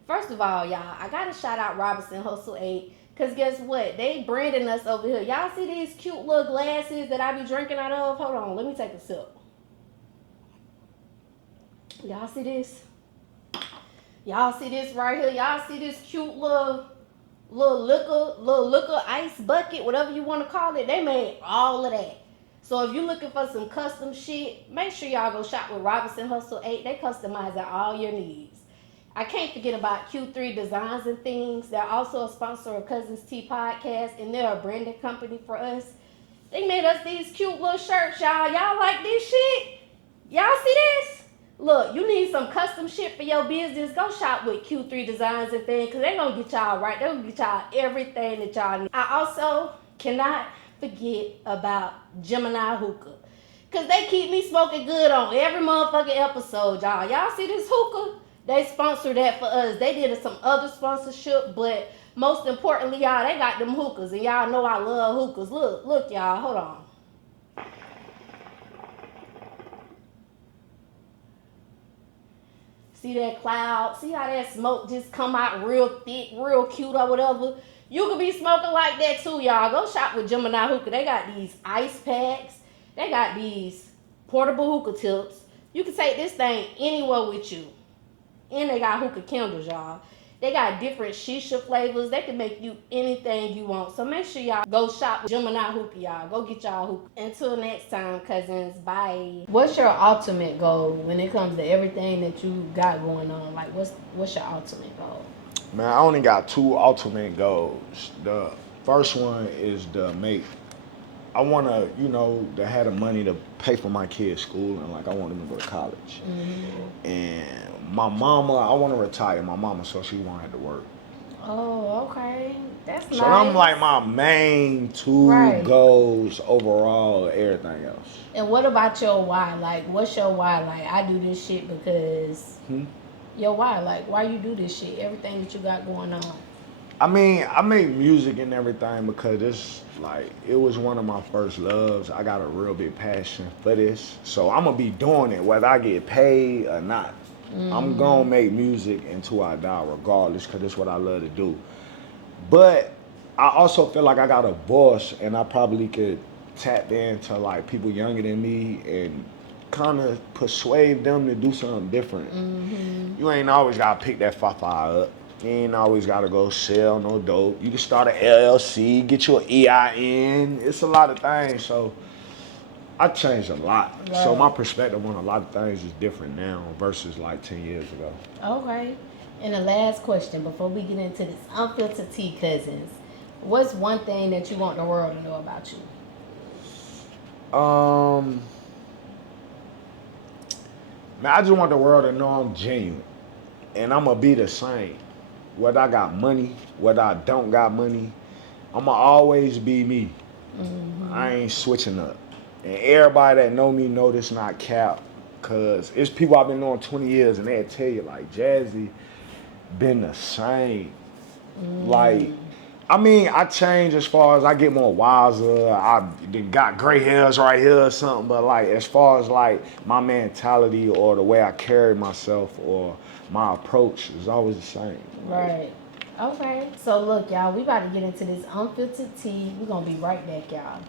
First of all, y'all, I got to shout out Robinson Hustle 8. Because guess what? They branding us over here. Y'all see these cute little glasses that I be drinking out of? Hold on, let me take a sip. Y'all see this? Y'all see this right here? Y'all see this cute little liquor ice bucket, whatever you want to call it? They made all of that. So if you're looking for some custom shit, make sure y'all go shop with Robinson Hustle 8. They customize all your needs. I can't forget about Q3 Designs and Things. They're also a sponsor of Cousins Tea Podcast, and they're a branding company for us. They made us these cute little shirts, y'all. Y'all like this shit? Y'all see this? Look, you need some custom shit for your business. Go shop with Q3 Designs and Things, because they're going to get y'all right. They're going to get y'all everything that y'all need. I also cannot forget about Geminiih Hookah, because they keep me smoking good on every motherfucking episode, y'all. Y'all see this hookah? They sponsored that for us. They did some other sponsorship, but most importantly, y'all, they got them hookahs, and y'all know I love hookahs. Look, y'all, hold on. See that cloud? See how that smoke just come out real thick, real cute or whatever? You could be smoking like that too, y'all. Go shop with Geminiih Hookah. They got these ice packs. They got these portable hookah tips. You can take this thing anywhere with you. And they got hookah candles, y'all. They got different shisha flavors. They can make you anything you want. So make sure y'all go shop with Geminiih Hookah, y'all. Go get y'all hookah. Until next time, cousins. Bye. What's your ultimate goal when it comes to everything that you got going on? Like, what's your ultimate goal? Man, I only got two ultimate goals. The first one is to make. I want to have the money to pay for my kids' school, and like I want them to go to college. Mm-hmm. And my mama, I want to retire my mama so she won't have to work. Oh, okay. That's nice. So I'm like my main two goals overall, everything else. And what about your why? Like, what's your why? Like, I do this shit because your why? Like, why you do this shit? Everything that you got going on. I mean, I make music and everything because it's like, it was one of my first loves. I got a real big passion for this. So I'm going to be doing it whether I get paid or not. Mm-hmm. I'm going to make music until I die regardless because it's what I love to do. But I also feel like I got a voice and I probably could tap into like people younger than me and kind of persuade them to do something different. Mm-hmm. You ain't always got to pick that fa-fa up. You ain't always got to go sell no dope. You can start an LLC, get your EIN. It's a lot of things. So I changed a lot. Right. So my perspective on a lot of things is different now versus like 10 years ago. Okay. And the last question before we get into this unfiltered tea, cousins. What's one thing that you want the world to know about you? Man, I just want the world to know I'm genuine. And I'm going to be the same. Whether I got money, whether I don't got money, I'ma always be me. Mm-hmm. I ain't switching up. And everybody that know me know this not cap, cause it's people I've been knowing 20 years and they'll tell you like Jazzy been the same. Like, I mean, I change as far as I get more wiser. I got gray hairs right here or something, but like as far as like my mentality or the way I carry myself or my approach is always the same. Right. Okay. So look, y'all, we about to get into this unfiltered tea. We're gonna be right back, y'all.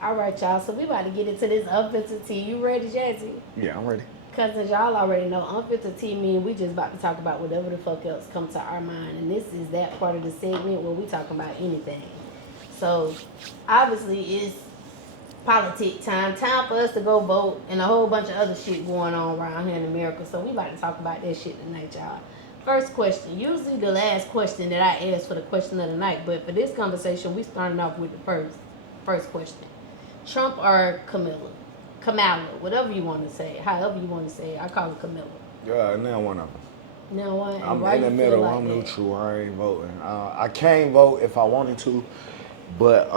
All right, y'all. So we about to get into this unfiltered tea. You ready, Jazzy? Yeah, I'm ready. Cause y'all already know unfiltered tea mean we just about to talk about whatever the fuck else comes to our mind, and this is that part of the segment where we talk about anything. So obviously it's politic time for us to go vote and a whole bunch of other shit going on around here in America. So we about to talk about that shit tonight, y'all. First question, usually the last question that I ask for the question of the night, but for this conversation, we starting off with the first question. Trump or Kamala, whatever you want to say, however you want to say it. I call it Kamala. Yeah, now one of them. Now one. I'm in the middle. Like I'm neutral. I ain't voting. I can't vote if I wanted to, but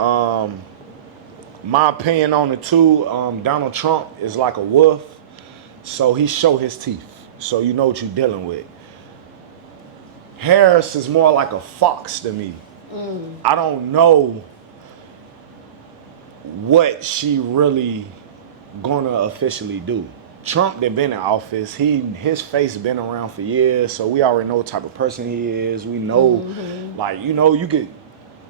my opinion on the two, Donald Trump is like a wolf, so he show his teeth, so you know what you're dealing with. Harris is more like a fox to me. I don't know what she really gonna officially do. Trump that been in office, his face been around for years, so we already know what type of person he is. We know, like, you know, you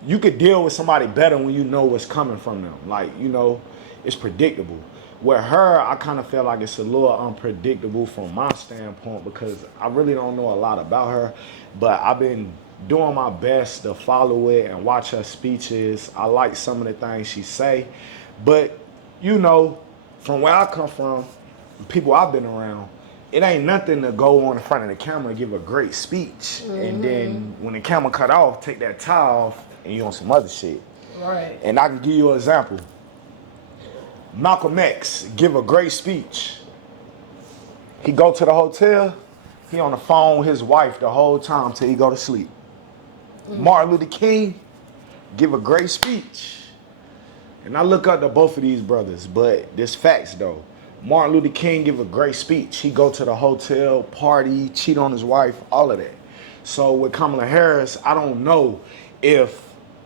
you could deal with somebody better when you know what's coming from them. Like, you know, it's predictable. With her, I kind of feel like it's a little unpredictable from my standpoint because I really don't know a lot about her, but I've been doing my best to follow it and watch her speeches. I like some of the things she say, but you know, from where I come from, people I've been around, it ain't nothing to go on in front of the camera and give a great speech, and then when the camera cut off, take that tie off and you on some other shit. Right. And I can give you an example. Malcolm X give a great speech. He go to the hotel, he on the phone with his wife the whole time till he go to sleep. Martin Luther King give a great speech. And I look up to both of these brothers, but there's facts though. Martin Luther King give a great speech. He go to the hotel, party, cheat on his wife, all of that. So with Kamala Harris, I don't know if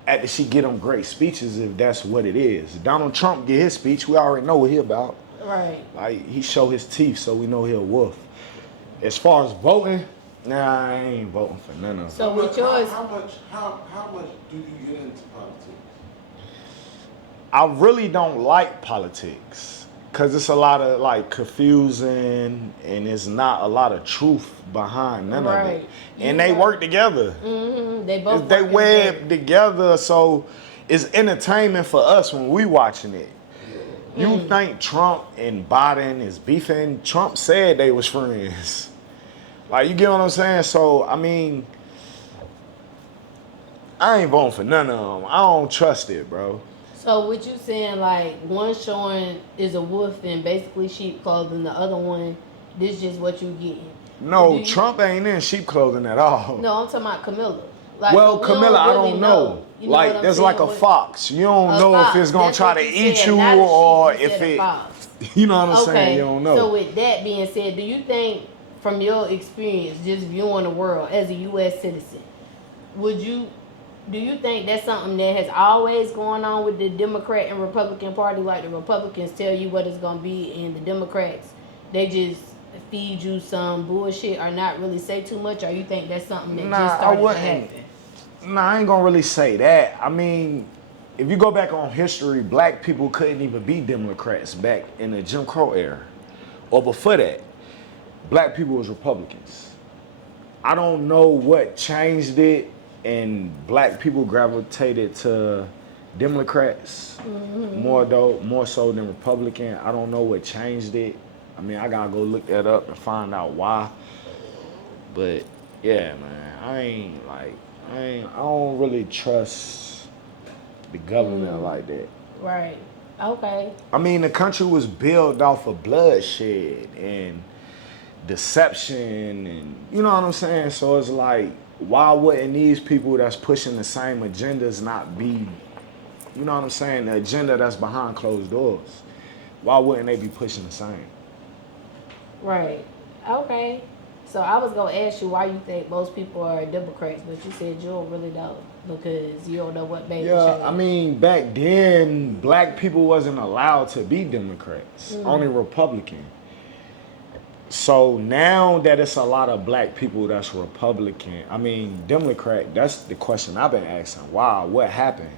after she get them great speeches, if that's what it is. Donald Trump get his speech, we already know what he about. Right. Like, he show his teeth, so we know he a wolf. As far as voting, nah, I ain't voting for none of them. So with yours, how much do you get into politics? I really don't like politics. Cause it's a lot of like confusing and it's not a lot of truth behind none of it. And they work together. They both They working web together, so it's entertainment for us when we watching it. You think Trump and Biden is beefing? Trump said they was friends. Like, you get what I'm saying? So, I mean, I ain't voting for none of them. I don't trust it, bro. So what you saying, like, one showing is a wolf in basically sheep clothing, the other one, this just what you getting? No, Trump ain't in sheep clothing at all. No, I'm talking about Camilla. Like, well, Camilla, I don't know. You know like, there's like a fox. You don't know fox. if it's gonna That's try what to you eat said, you not a sheep, or you if said a it. fox. You know what I'm saying? You don't know. So with that being said, do you think, from your experience, just viewing the world as a U.S. citizen, do you think that's something that has always gone on with the Democrat and Republican Party? Like, the Republicans tell you what it's gonna be, and the Democrats, they just feed you some bullshit or not really say too much? Or you think that's something that just started to happen? Nah, I ain't gonna really say that. I mean, if you go back on history, black people couldn't even be Democrats back in the Jim Crow era. Or before that, black people was Republicans. I don't know what changed it and black people gravitated to Democrats more so than Republican. I don't know what changed it. I mean, I gotta go look that up and find out why. But yeah, man, I don't really trust the government like that. Right. Okay. I mean, the country was built off of bloodshed and deception, and you know what I'm saying? So it's like, why wouldn't these people that's pushing the same agendas not be, you know what I'm saying, the agenda that's behind closed doors? Why wouldn't they be pushing the same? Right. Okay. So I was gonna ask you why you think most people are Democrats, but you said you don't really know because you don't know what made the change. I mean, back then, black people wasn't allowed to be Democrats, only Republican. So now that it's a lot of black people that's Republican, I mean, Democrat, that's the question I've been asking. Wow, what happened?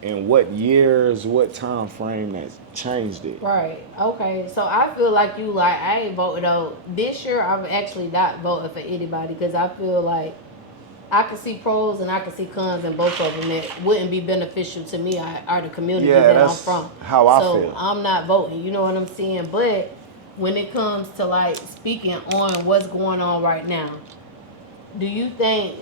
In what years, what time frame that changed it? Right. Okay. So I feel like I ain't voting though. This year I'm actually not voting for anybody because I feel like I can see pros and I can see cons in both of them that wouldn't be beneficial to me or the community that I'm from. How I feel. So I'm not voting. You know what I'm saying? But when it comes to like speaking on what's going on right now, do you think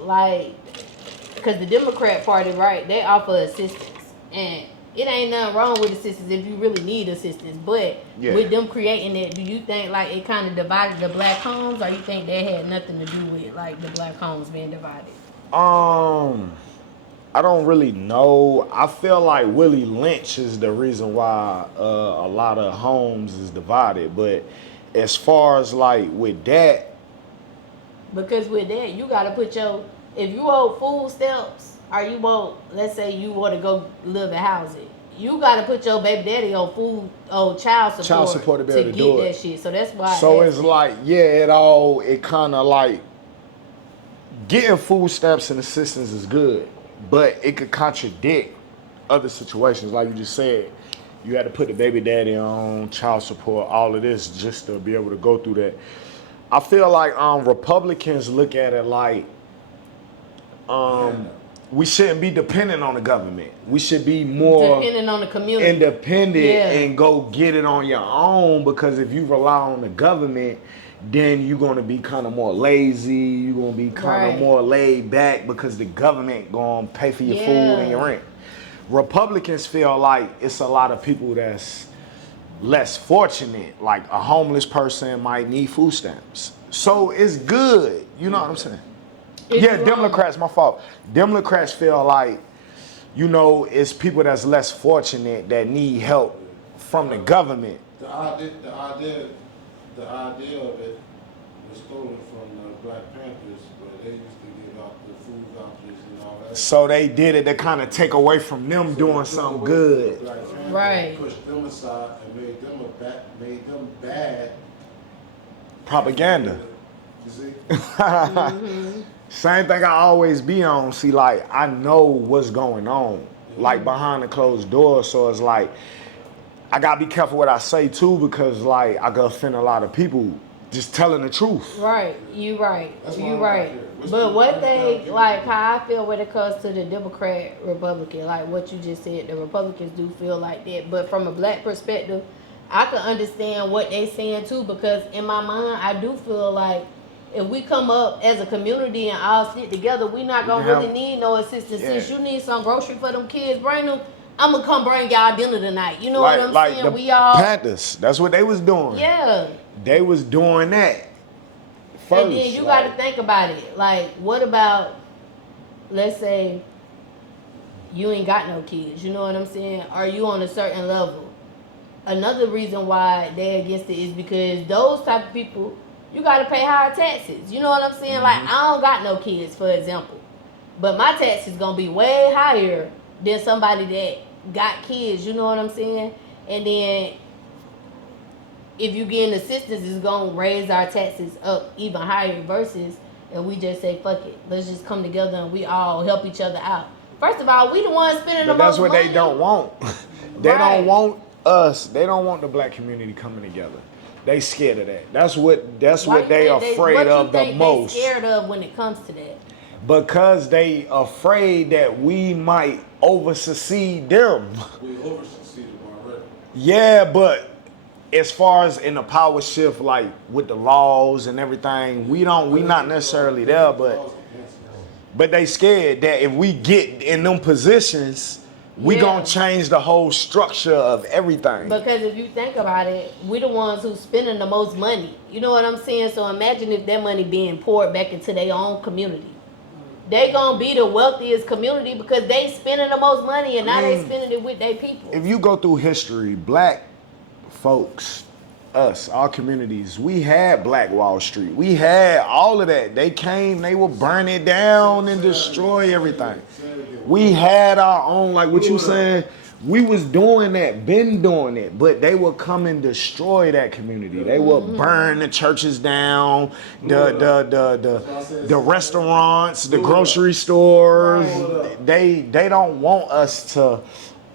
because the Democrat Party, right, they offer assistance. And it ain't nothing wrong with assistance if you really need assistance. But with them creating it, do you think it kind of divided the black homes, or you think that had nothing to do with the black homes being divided? I don't really know. I feel like Willie Lynch is the reason why a lot of homes is divided. But as far as with that, because with that you gotta put if you owe food stamps. Or you want, let's say you want to go live in housing, you got to put your baby daddy on child support to be able to do that shit. So that's why. So it's it kind of getting food stamps and assistance is good. but it could contradict other situations. Like you just said, you had to put the baby daddy on, child support, all of this just to be able to go through that. I feel like Republicans look at it like we shouldn't be dependent on the government. We should be more dependent on the community, independent, and go get it on your own, because if you rely on the government, then you're going to be kind of more lazy. You're going to be kind of more laid back because the government going to pay for your food and your rent. Republicans feel like it's a lot of people that's less fortunate. Like a homeless person might need food stamps. So it's good. You know what I'm saying? Democrats, my fault. Democrats feel like, you know, it's people that's less fortunate that need help from the government. The idea of it was stolen from the Black Panthers, where they used to give out the food vouchers and all that. So they did it to kind of take away from them doing something good. Right. Pushed them aside and made them bad Propaganda. You see? Same thing I always be on. See, like, I know what's going on, like behind the closed doors. So it's like, I gotta be careful what I say too, because like I could offend a lot of people just telling the truth. Right, you right. But what they, like how I feel when it comes to the Democrat, Republican, like what you just said, the Republicans do feel like that. But from a black perspective, I can understand what they saying too, because in my mind, I do feel like if we come up as a community and all sit together, we not gonna really need no assistance. Since you need some grocery for them kids, bring them. I'm gonna come bring y'all dinner tonight. You know what I'm saying? The we all Panthers. That's what they was doing. Yeah. They was doing that first. And then you got to think about it. Like, what about, let's say, you ain't got no kids. You know what I'm saying? Are you on a certain level? Another reason why they against it is because those type of people, you got to pay higher taxes. You know what I'm saying? Like, I don't got no kids, for example, but my tax is gonna be way higher than somebody that got kids, you know what I'm saying? And then if you get assistance, it's gonna raise our taxes up even higher versus if we just say fuck it, let's just come together and we all help each other out. First of all, we the ones spending the most money. That's what they don't want. They don't want us. They don't want the black community coming together. They scared of that. That's what they afraid of the most. They scared of when it comes to that? Because they afraid that we might over-succeed them. We over-succeeded already. Yeah, but as far as in the power shift, like with the laws and everything, we not necessarily there, but they scared that if we get in them positions, we gonna change the whole structure of everything. Because if you think about it, we the ones who's spending the most money. You know what I'm saying? So imagine if that money being poured back into their own community. They gonna be the wealthiest community because they spending the most money and now they spending it with their people. If you go through history, black folks, us, our communities, we had Black Wall Street. We had all of that. They came, they will burn it down and destroy everything. We had our own, like what you saying, we was doing that, been doing it, but they will come and destroy that community. They will burn the churches down, the restaurants, the grocery stores. They don't want us to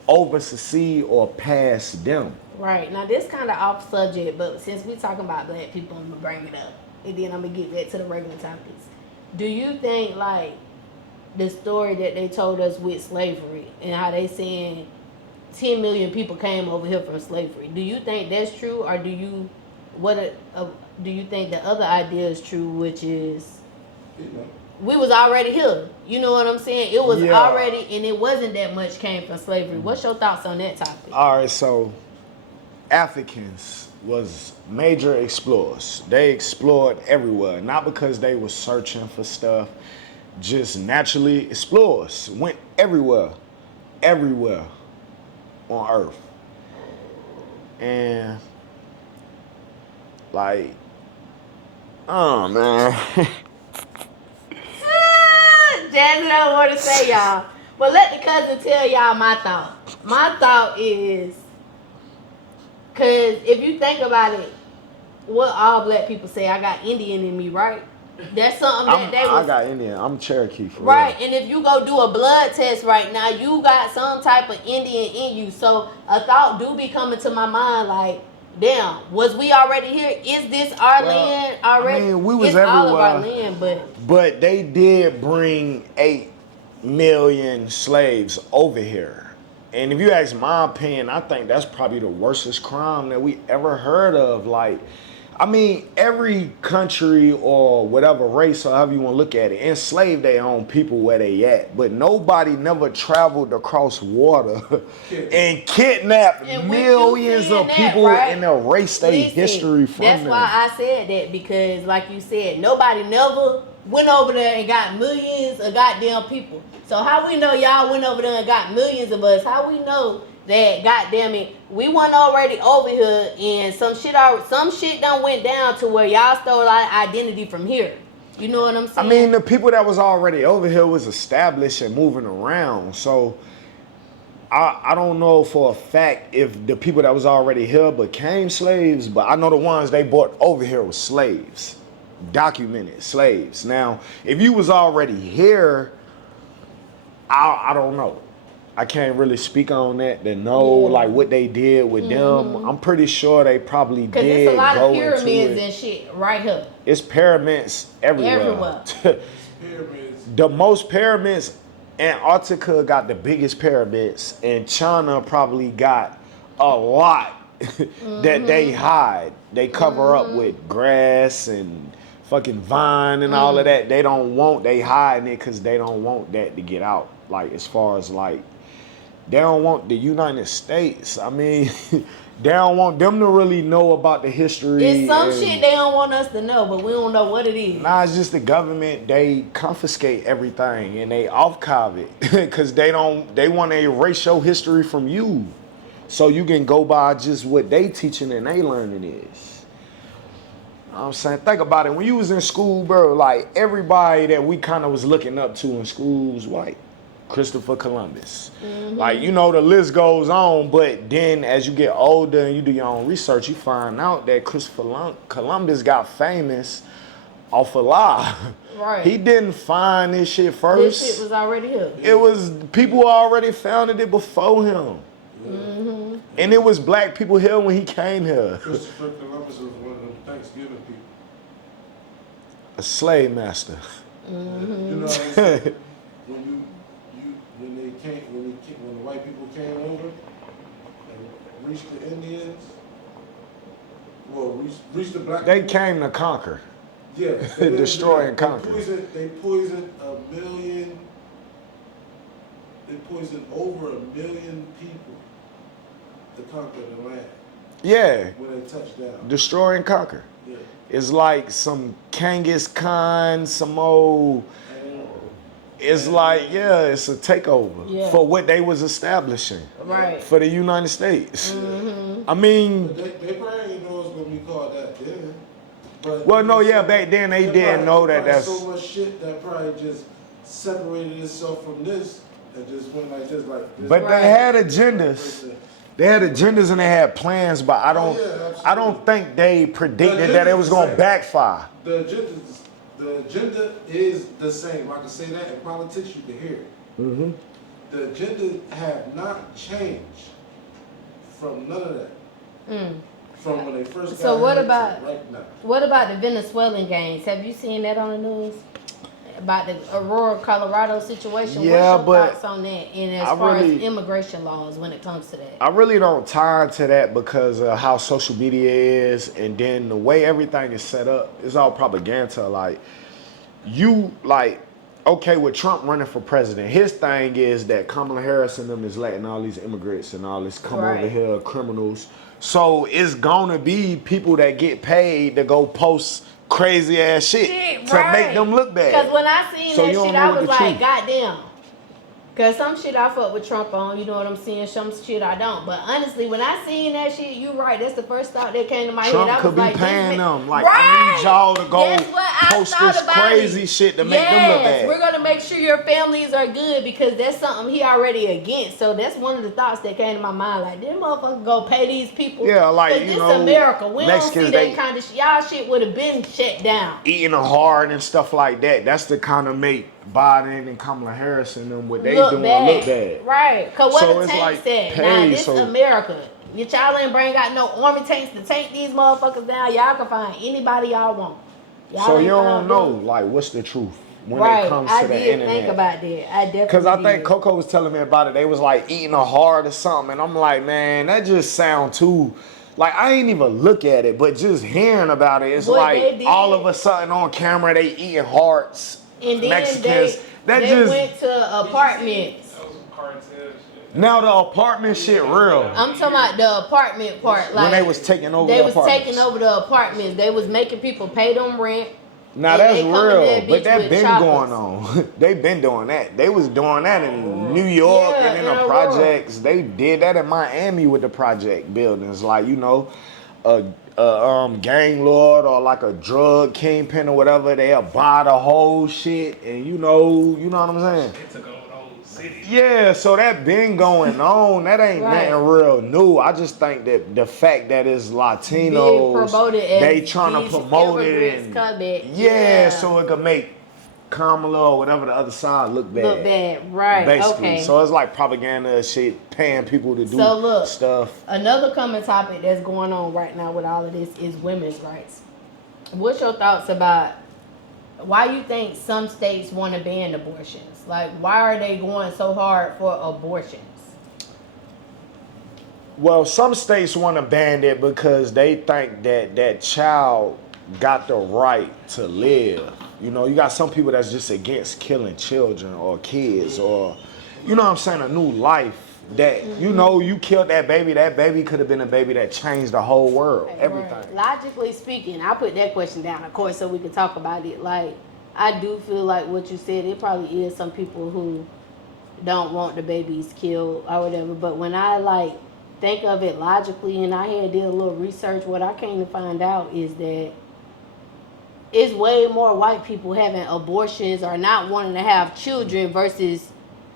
over-succeed or pass them. Right. Now, this kind of off subject, but since we're talking about black people, I'm going to bring it up. And then I'm going to get back to the regular topics. Do you think, like, the story that they told us with slavery and how they saying 10 million people came over here from slavery, do you think that's true, or do you think the other idea is true, which is we was already here? You know what I'm saying? It was already, and it wasn't that much came from slavery. What's your thoughts on that topic? All right, so Africans was major explorers. They explored everywhere, not because they were searching for stuff, just naturally explorers. Went everywhere on Earth. And like, oh man. Jazzy don't want to say y'all. But let the cousin tell y'all my thought. My thought is, because if you think about it, what all black people say, I got Indian in me, right? That's something that they I got Indian. I'm Cherokee for right. real. And if you go do a blood test right now, you got some type of Indian in you. So a thought do be coming to my mind like, damn, was we already here? Is this our land already? I mean, we was it's everywhere. all of our land, But they did bring 8 million slaves over here. And if you ask my opinion, I think that's probably the worstest crime that we ever heard of. Like, I mean, every country or whatever race or however you want to look at it, enslaved their own people where they at. But nobody never traveled across water and kidnapped and millions of people right? and erased their history from that's them. That's why I said that, because like you said, nobody never went over there and got millions of goddamn people. So how we know y'all went over there and got millions of us? How we know that, goddamn it, we weren't already over here and some shit done went down to where y'all stole our identity from here. You know what I'm saying? I mean, the people that was already over here was established and moving around. So I don't know for a fact if the people that was already here became slaves, but I know the ones they brought over here was slaves, documented slaves. Now, if you was already here, I don't know. I can't really speak on that to know like what they did with them. I'm pretty sure they probably did. Cause it's a lot go of pyramids into it. and shit right here. It's pyramids everywhere. Pyramids. The most pyramids, Antarctica got the biggest pyramids, and China probably got a lot that they hide. They cover up with grass and fucking vine and all of that. They don't want, they hiding it because they don't want that to get out. Like, as far as like, they don't want the United States. I mean, they don't want them to really know about the history. It's some shit they don't want us to know, but we don't know what it is. Nah, it's just the government. They confiscate everything and they archive it because they want to erase your history from you, so you can go by just what they teaching and they learning is. You know what I'm saying, think about it. When you was in school, bro, like everybody that we kind of was looking up to in school was white. Christopher Columbus. Like, you know, the list goes on, but then as you get older and you do your own research, you find out that Christopher Columbus got famous off a lie. Right. He didn't find this shit first. This shit was already here. It was, people already founded it before him. And it was black people here when he came here. Christopher Columbus was one of them Thanksgiving people. A slave master. You know what I'm saying? When the white people came over and reached the Indians, reached the black They people. came to conquer. Yeah. Destroy and conquer. They poisoned over 1 million people to conquer the land. Yeah. When they touched down. Destroy and conquer. Yeah. It's like some Genghis Khan, some old. It's like, yeah, it's a takeover for what they was establishing. Right. For the United States. I mean, They probably didn't know it was gonna be called that then. But well, no, yeah, back then they didn't know that. That's so much shit that probably just separated itself from this and just went like this, like this. But they had agendas. They had agendas and they had plans, but I don't think they predicted that it was gonna backfire. The agenda is the same. I can say that in politics, you can hear it. The agenda have not changed from none of that. From when they first got So what here to about right now. what about the Venezuelan gangs? Have you seen that on the news? About the Aurora, Colorado situation? Yeah, What's your thoughts on that? And as far as immigration laws when it comes to that? I really don't tie to that because of how social media is, and then the way everything is set up. It's all propaganda. Like, okay, with Trump running for president, his thing is that Kamala Harris and them is letting all these immigrants and all this come over here, criminals. So it's gonna be people that get paid to go post crazy ass shit to make them look bad. Because when I seen that shit, I was like, goddamn. Because some shit I fuck with Trump on, you know what I'm saying? Some shit I don't. But honestly, when I seen that shit, you right. That's the first thought that came to my head. I was Trump could be like, paying them. Like, I need y'all to go. That's what post thought this about crazy it. shit to make them look bad. We're gonna make sure your families are good because that's something he already against. So that's one of the thoughts that came to my mind. Like, this motherfucker go pay these people. Yeah, like, but you this know, America. We Mexicans, don't see that kind of shit. Y'all shit would have been shut down. Eating hard and stuff like that. That's the kind of make Biden and Kamala Harris and them what they look doing bad. look bad. Right. Cause what So the it's tank like said. pay, Now this so- America. Y'all ain't bring out no army tanks to tank these motherfuckers down. Y'all can find anybody y'all want. Y'all So ain't you don't found know, them. like, what's the truth when Right. it comes I to the did internet. think about that. I definitely Because I think did. Coco was telling me about it. They was like eating a heart or something. And I'm like, man, that just sound too... Like, I ain't even look at it, but just hearing about it, it's What they like did- all of a sudden on camera, they eating hearts. And then Mexicans. they went to apartments. That was some cartel shit. Now the apartment shit real. I'm talking about the apartment part. Like, When they was taking over they the was apartments. taking over the apartments. They was making people pay them rent. Now And that's they come in real, that but bitch that with been choppers. going on. They been doing that. They was doing that in New York Yeah, and in in the Aurora. projects. They did that in Miami with the project buildings. Like, you know, a gang lord or like a drug kingpin or whatever, they'll buy the whole shit and you know what I'm saying? They took over the whole city. Yeah, so that been going on. That ain't Right. nothing real new. I just think that the fact that it's Being Latinos, promoted as they trying to these promote it immigrants and coming. yeah, so it could make Kamala or whatever the other side look bad. Look bad, right? Basically, Okay. so it's like propaganda shit, paying people to do So look, stuff. Another common topic that's going on right now with all of this is women's rights. What's your thoughts about why you think some states want to ban abortions? Like, why are they going so hard for abortions? Well, some states want to ban it because they think that that child got the right to live. You know, you got some people that's just against killing children or kids or, you know what I'm saying, a new life that, you know, you killed that baby could have been a baby that changed the whole world, everything. Right. Logically speaking, I put that question down, of course, so we can talk about it. Like, I do feel like what you said, it probably is some people who don't want the babies killed or whatever. But when I like think of it logically, and I had did a little research, what I came to find out is that it's way more white people having abortions or not wanting to have children versus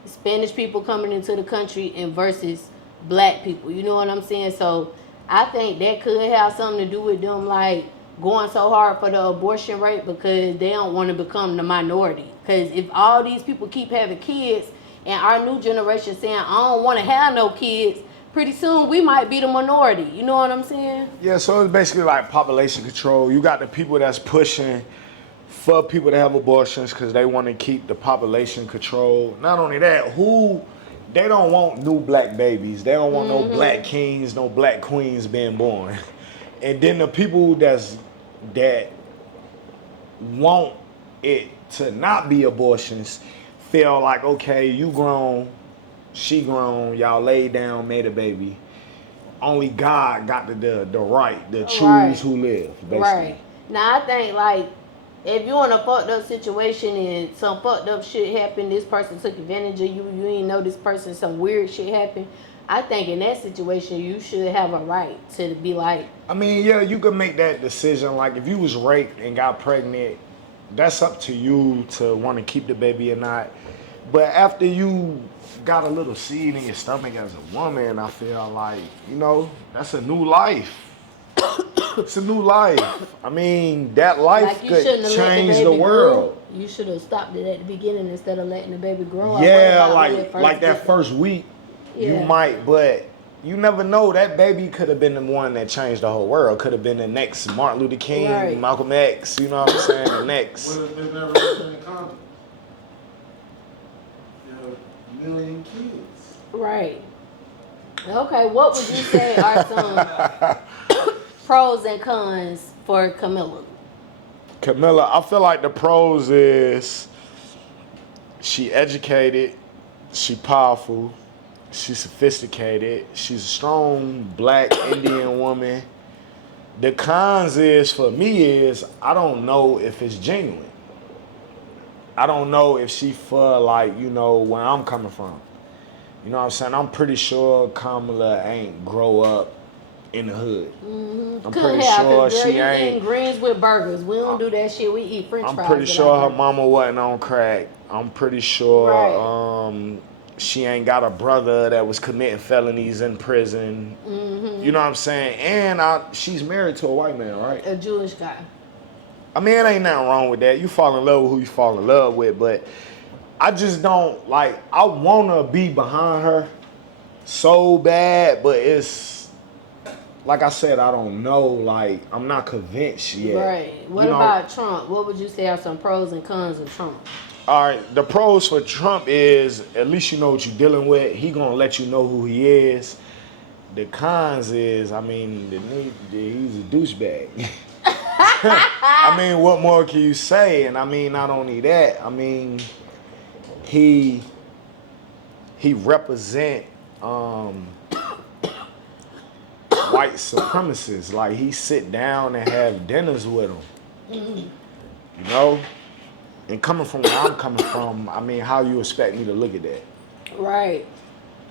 Spanish people coming into the country and versus black people. You know what I'm saying? So I think that could have something to do with them like going so hard for the abortion rate because they don't want to become the minority. Because if all these people keep having kids and our new generation saying, I don't want to have no kids, pretty soon we might be the minority. You know what I'm saying? Yeah, so it's basically like population control. You got the people that's pushing for people to have abortions because they want to keep the population control. Not only that, they don't want new black babies. They don't want no black kings, no black queens being born. And then the people that want it to not be abortions feel like, okay, you grown, she grown, y'all laid down, made a baby. Only God got the right to choose Right. who live, basically. Right. Now I think like if you're in a fucked up situation and some fucked up shit happened, this person took advantage of you, you ain't know this person, some weird shit happened. I think in that situation you should have a right to be like, I mean, yeah, you can make that decision. Like if you was raped and got pregnant, that's up to you to want to keep the baby or not. But after you got a little seed in your stomach as a woman, I feel like, you know, that's a new life. It's a new life. I mean, that life like you could shouldn't have let the change baby the world. grow. You should have stopped it at the beginning instead of letting the baby grow. Yeah, I worry about when like it that get- first week, you Yeah. might, but you never know. That baby could have been the one that changed the whole world. Could have been the next Martin Luther King, Right. Malcolm X. You know what I'm saying? The next. What if they never been condoms? You know, a million kids. Right. Okay, what would you say are some pros and cons for Camilla? Camilla, I feel like the pros is she educated, she powerful, she's sophisticated, she's a strong black Indian woman. The cons is for me is I don't know if it's genuine. I don't know if she for like, you know, where I'm coming from. You know what I'm saying? I'm pretty sure Kamala ain't grow up in the hood. I'm Couldn't pretty have, sure 'cause girl, she you eating ain't. greens with burgers. We don't do that shit. We eat French I'm fries. pretty with sure our her burgers. mama wasn't on crack. I'm pretty sure Right. she ain't got a brother that was committing felonies in prison. You know what I'm saying? And she's married to a white man, right? A Jewish guy. I mean, it ain't nothing wrong with that. You fall in love with who you fall in love with, but I just don't like. I wanna be behind her so bad, but it's like I said, I don't know. Like I'm not convinced yet. Right. What You know? about Trump? What would you say are some pros and cons of Trump? All right, the pros for Trump is at least you know what you're dealing with. He gonna let you know who he is. The cons is, I mean, he's a douchebag. I mean, what more can you say? And I mean, not only that, I mean, he represent white supremacists. Like he sit down and have dinners with them. You know? And coming from where I'm coming from, I mean, how you expect me to look at that? Right.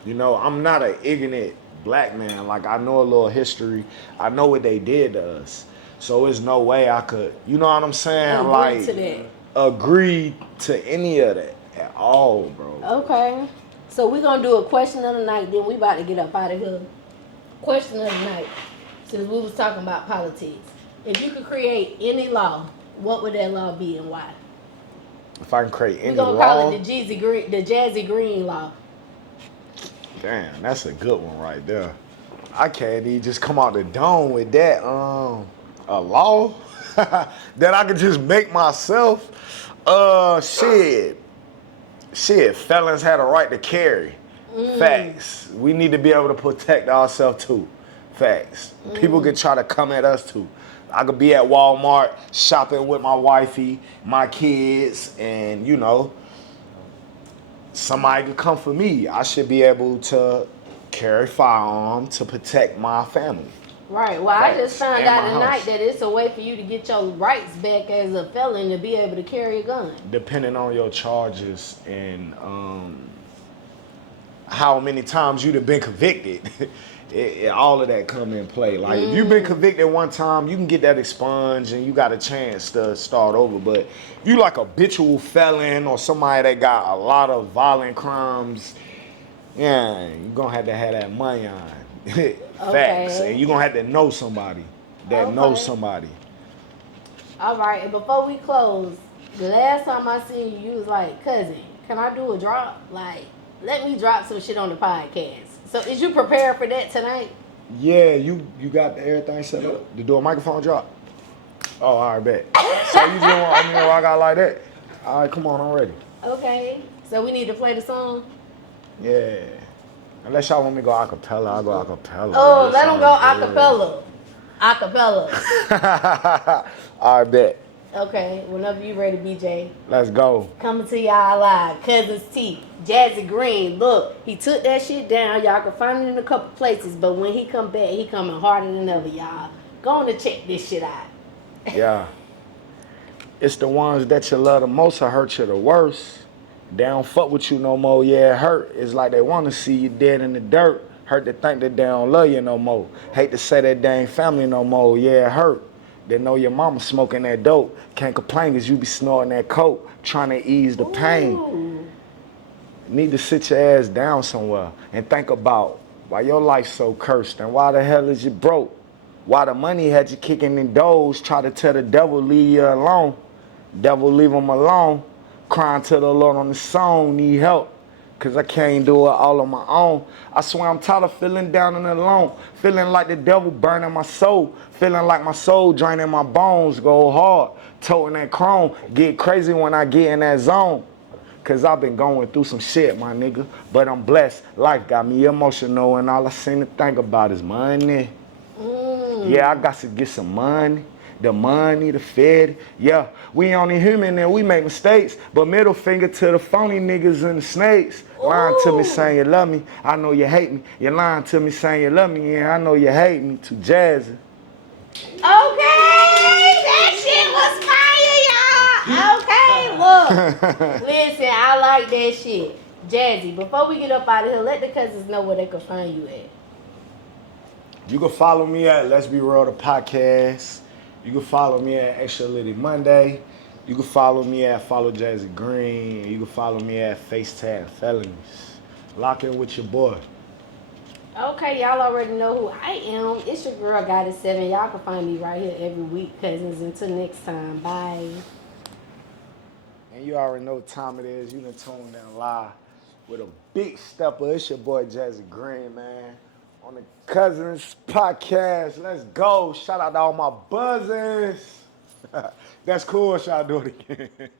You know, I'm not an ignorant black man. Like I know a little history. I know what they did to us. So there's no way I could, you know what I'm saying? Agree like to that. agree to any of that at all, bro. Okay. So we're going to do a question of the night, then we about to get up out of here. Question of the night, since we was talking about politics. If you could create any law, what would that law be and why? If I can create any We're going to law, call it the Jazzy Green law. damn, that's a good one right there. I can't even just come out the dome with that. A law that I could just make myself. Shit. Felons had a right to carry. Facts. We need to be able to protect ourselves too. Facts. People could try to come at us too. I could be at Walmart shopping with my wifey, my kids, and you know, somebody could come for me. I should be able to carry firearm to protect my family. Right. Well, I just Facts. found And out my tonight house. that it's a way for you to get your rights back as a felon to be able to carry a gun. Depending on your charges and how many times you've been convicted, all of that come in play. Like if you've been convicted one time, you can get that expunged and you got a chance to start over. But if you like a habitual felon or somebody that got a lot of violent crimes, yeah, you're gonna have to have that money on. Facts. Okay. And you're gonna have to know somebody that knows Okay. somebody. All right. And before we close, the last time I seen you, you was like, Cuzn, can I do a drop? Like, let me drop some shit on the podcast. So is you prepared for that tonight? Yeah, you got everything set up to do a microphone drop? Oh, all right, bet. So you just want me to rock out like that? All right, come on, I'm ready. Okay. So we need to play the song? Yeah. Unless y'all want me to go acapella, I'll go acapella. Oh, That let them go sounds acapella. Acapella. good. All right, bet. Okay. Whenever you ready, BJ. Let's go. Coming to y'all live. Cuzn T. Jazzy Green. Look, he took that shit down. Y'all can find it in a couple places. But when he come back, he coming harder than ever, y'all. Go on to check this shit out. Yeah. It's the ones that you love the most or hurt you the worst. They don't fuck with you no more, yeah, it hurt. It's like they want to see you dead in the dirt. Hurt to think that they don't love you no more. Hate to say that they ain't family no more, yeah, it hurt. They know your mama smoking that dope. Can't complain cause you be snorting that coke, trying to ease the pain. Ooh. Need to sit your ass down somewhere and think about why your life's so cursed and why the hell is you broke? Why the money had you kicking in doors, try to tell the devil leave you alone. Devil leave him alone. Crying to the Lord on the song, need help. Cause I can't do it all on my own. I swear I'm tired of feeling down and alone. Feeling like the devil burning my soul. Feeling like my soul draining my bones. Go hard, toting that chrome. Get crazy when I get in that zone. Cause I've been going through some shit, my nigga. But I'm blessed. Life got me emotional and all I seem to think about is money. Yeah, I got to get some money. The money, the fed, yeah. We only human and we make mistakes. But middle finger to the phony niggas and the snakes. Lying to me saying you love me, I know you hate me. You're lying to me saying you love me, yeah, I know you hate me. Too Jazzy. Okay, that shit was fire, y'all. Okay, look. Listen, I like that shit. Jazzy, before we get up out of here, let the cousins know where they can find you at. You can follow me at Let's Be Real the Podcast. You can follow me at Extra Litty Monday. You can follow me at Follow Jazzy Green. You can follow me at FaceTag Felonies. Lock in with your boy. Okay, y'all already know who I am. It's your girl, Goddess 7. Y'all can find me right here every week, cousins. Until next time, bye. And you already know what time it is. You done tuned in live with a big stepper. It's your boy Jazzy Green, man. On the Cuzn podcast. Let's go. Shout out to all my buzzers. That's cool. Shall I do it again?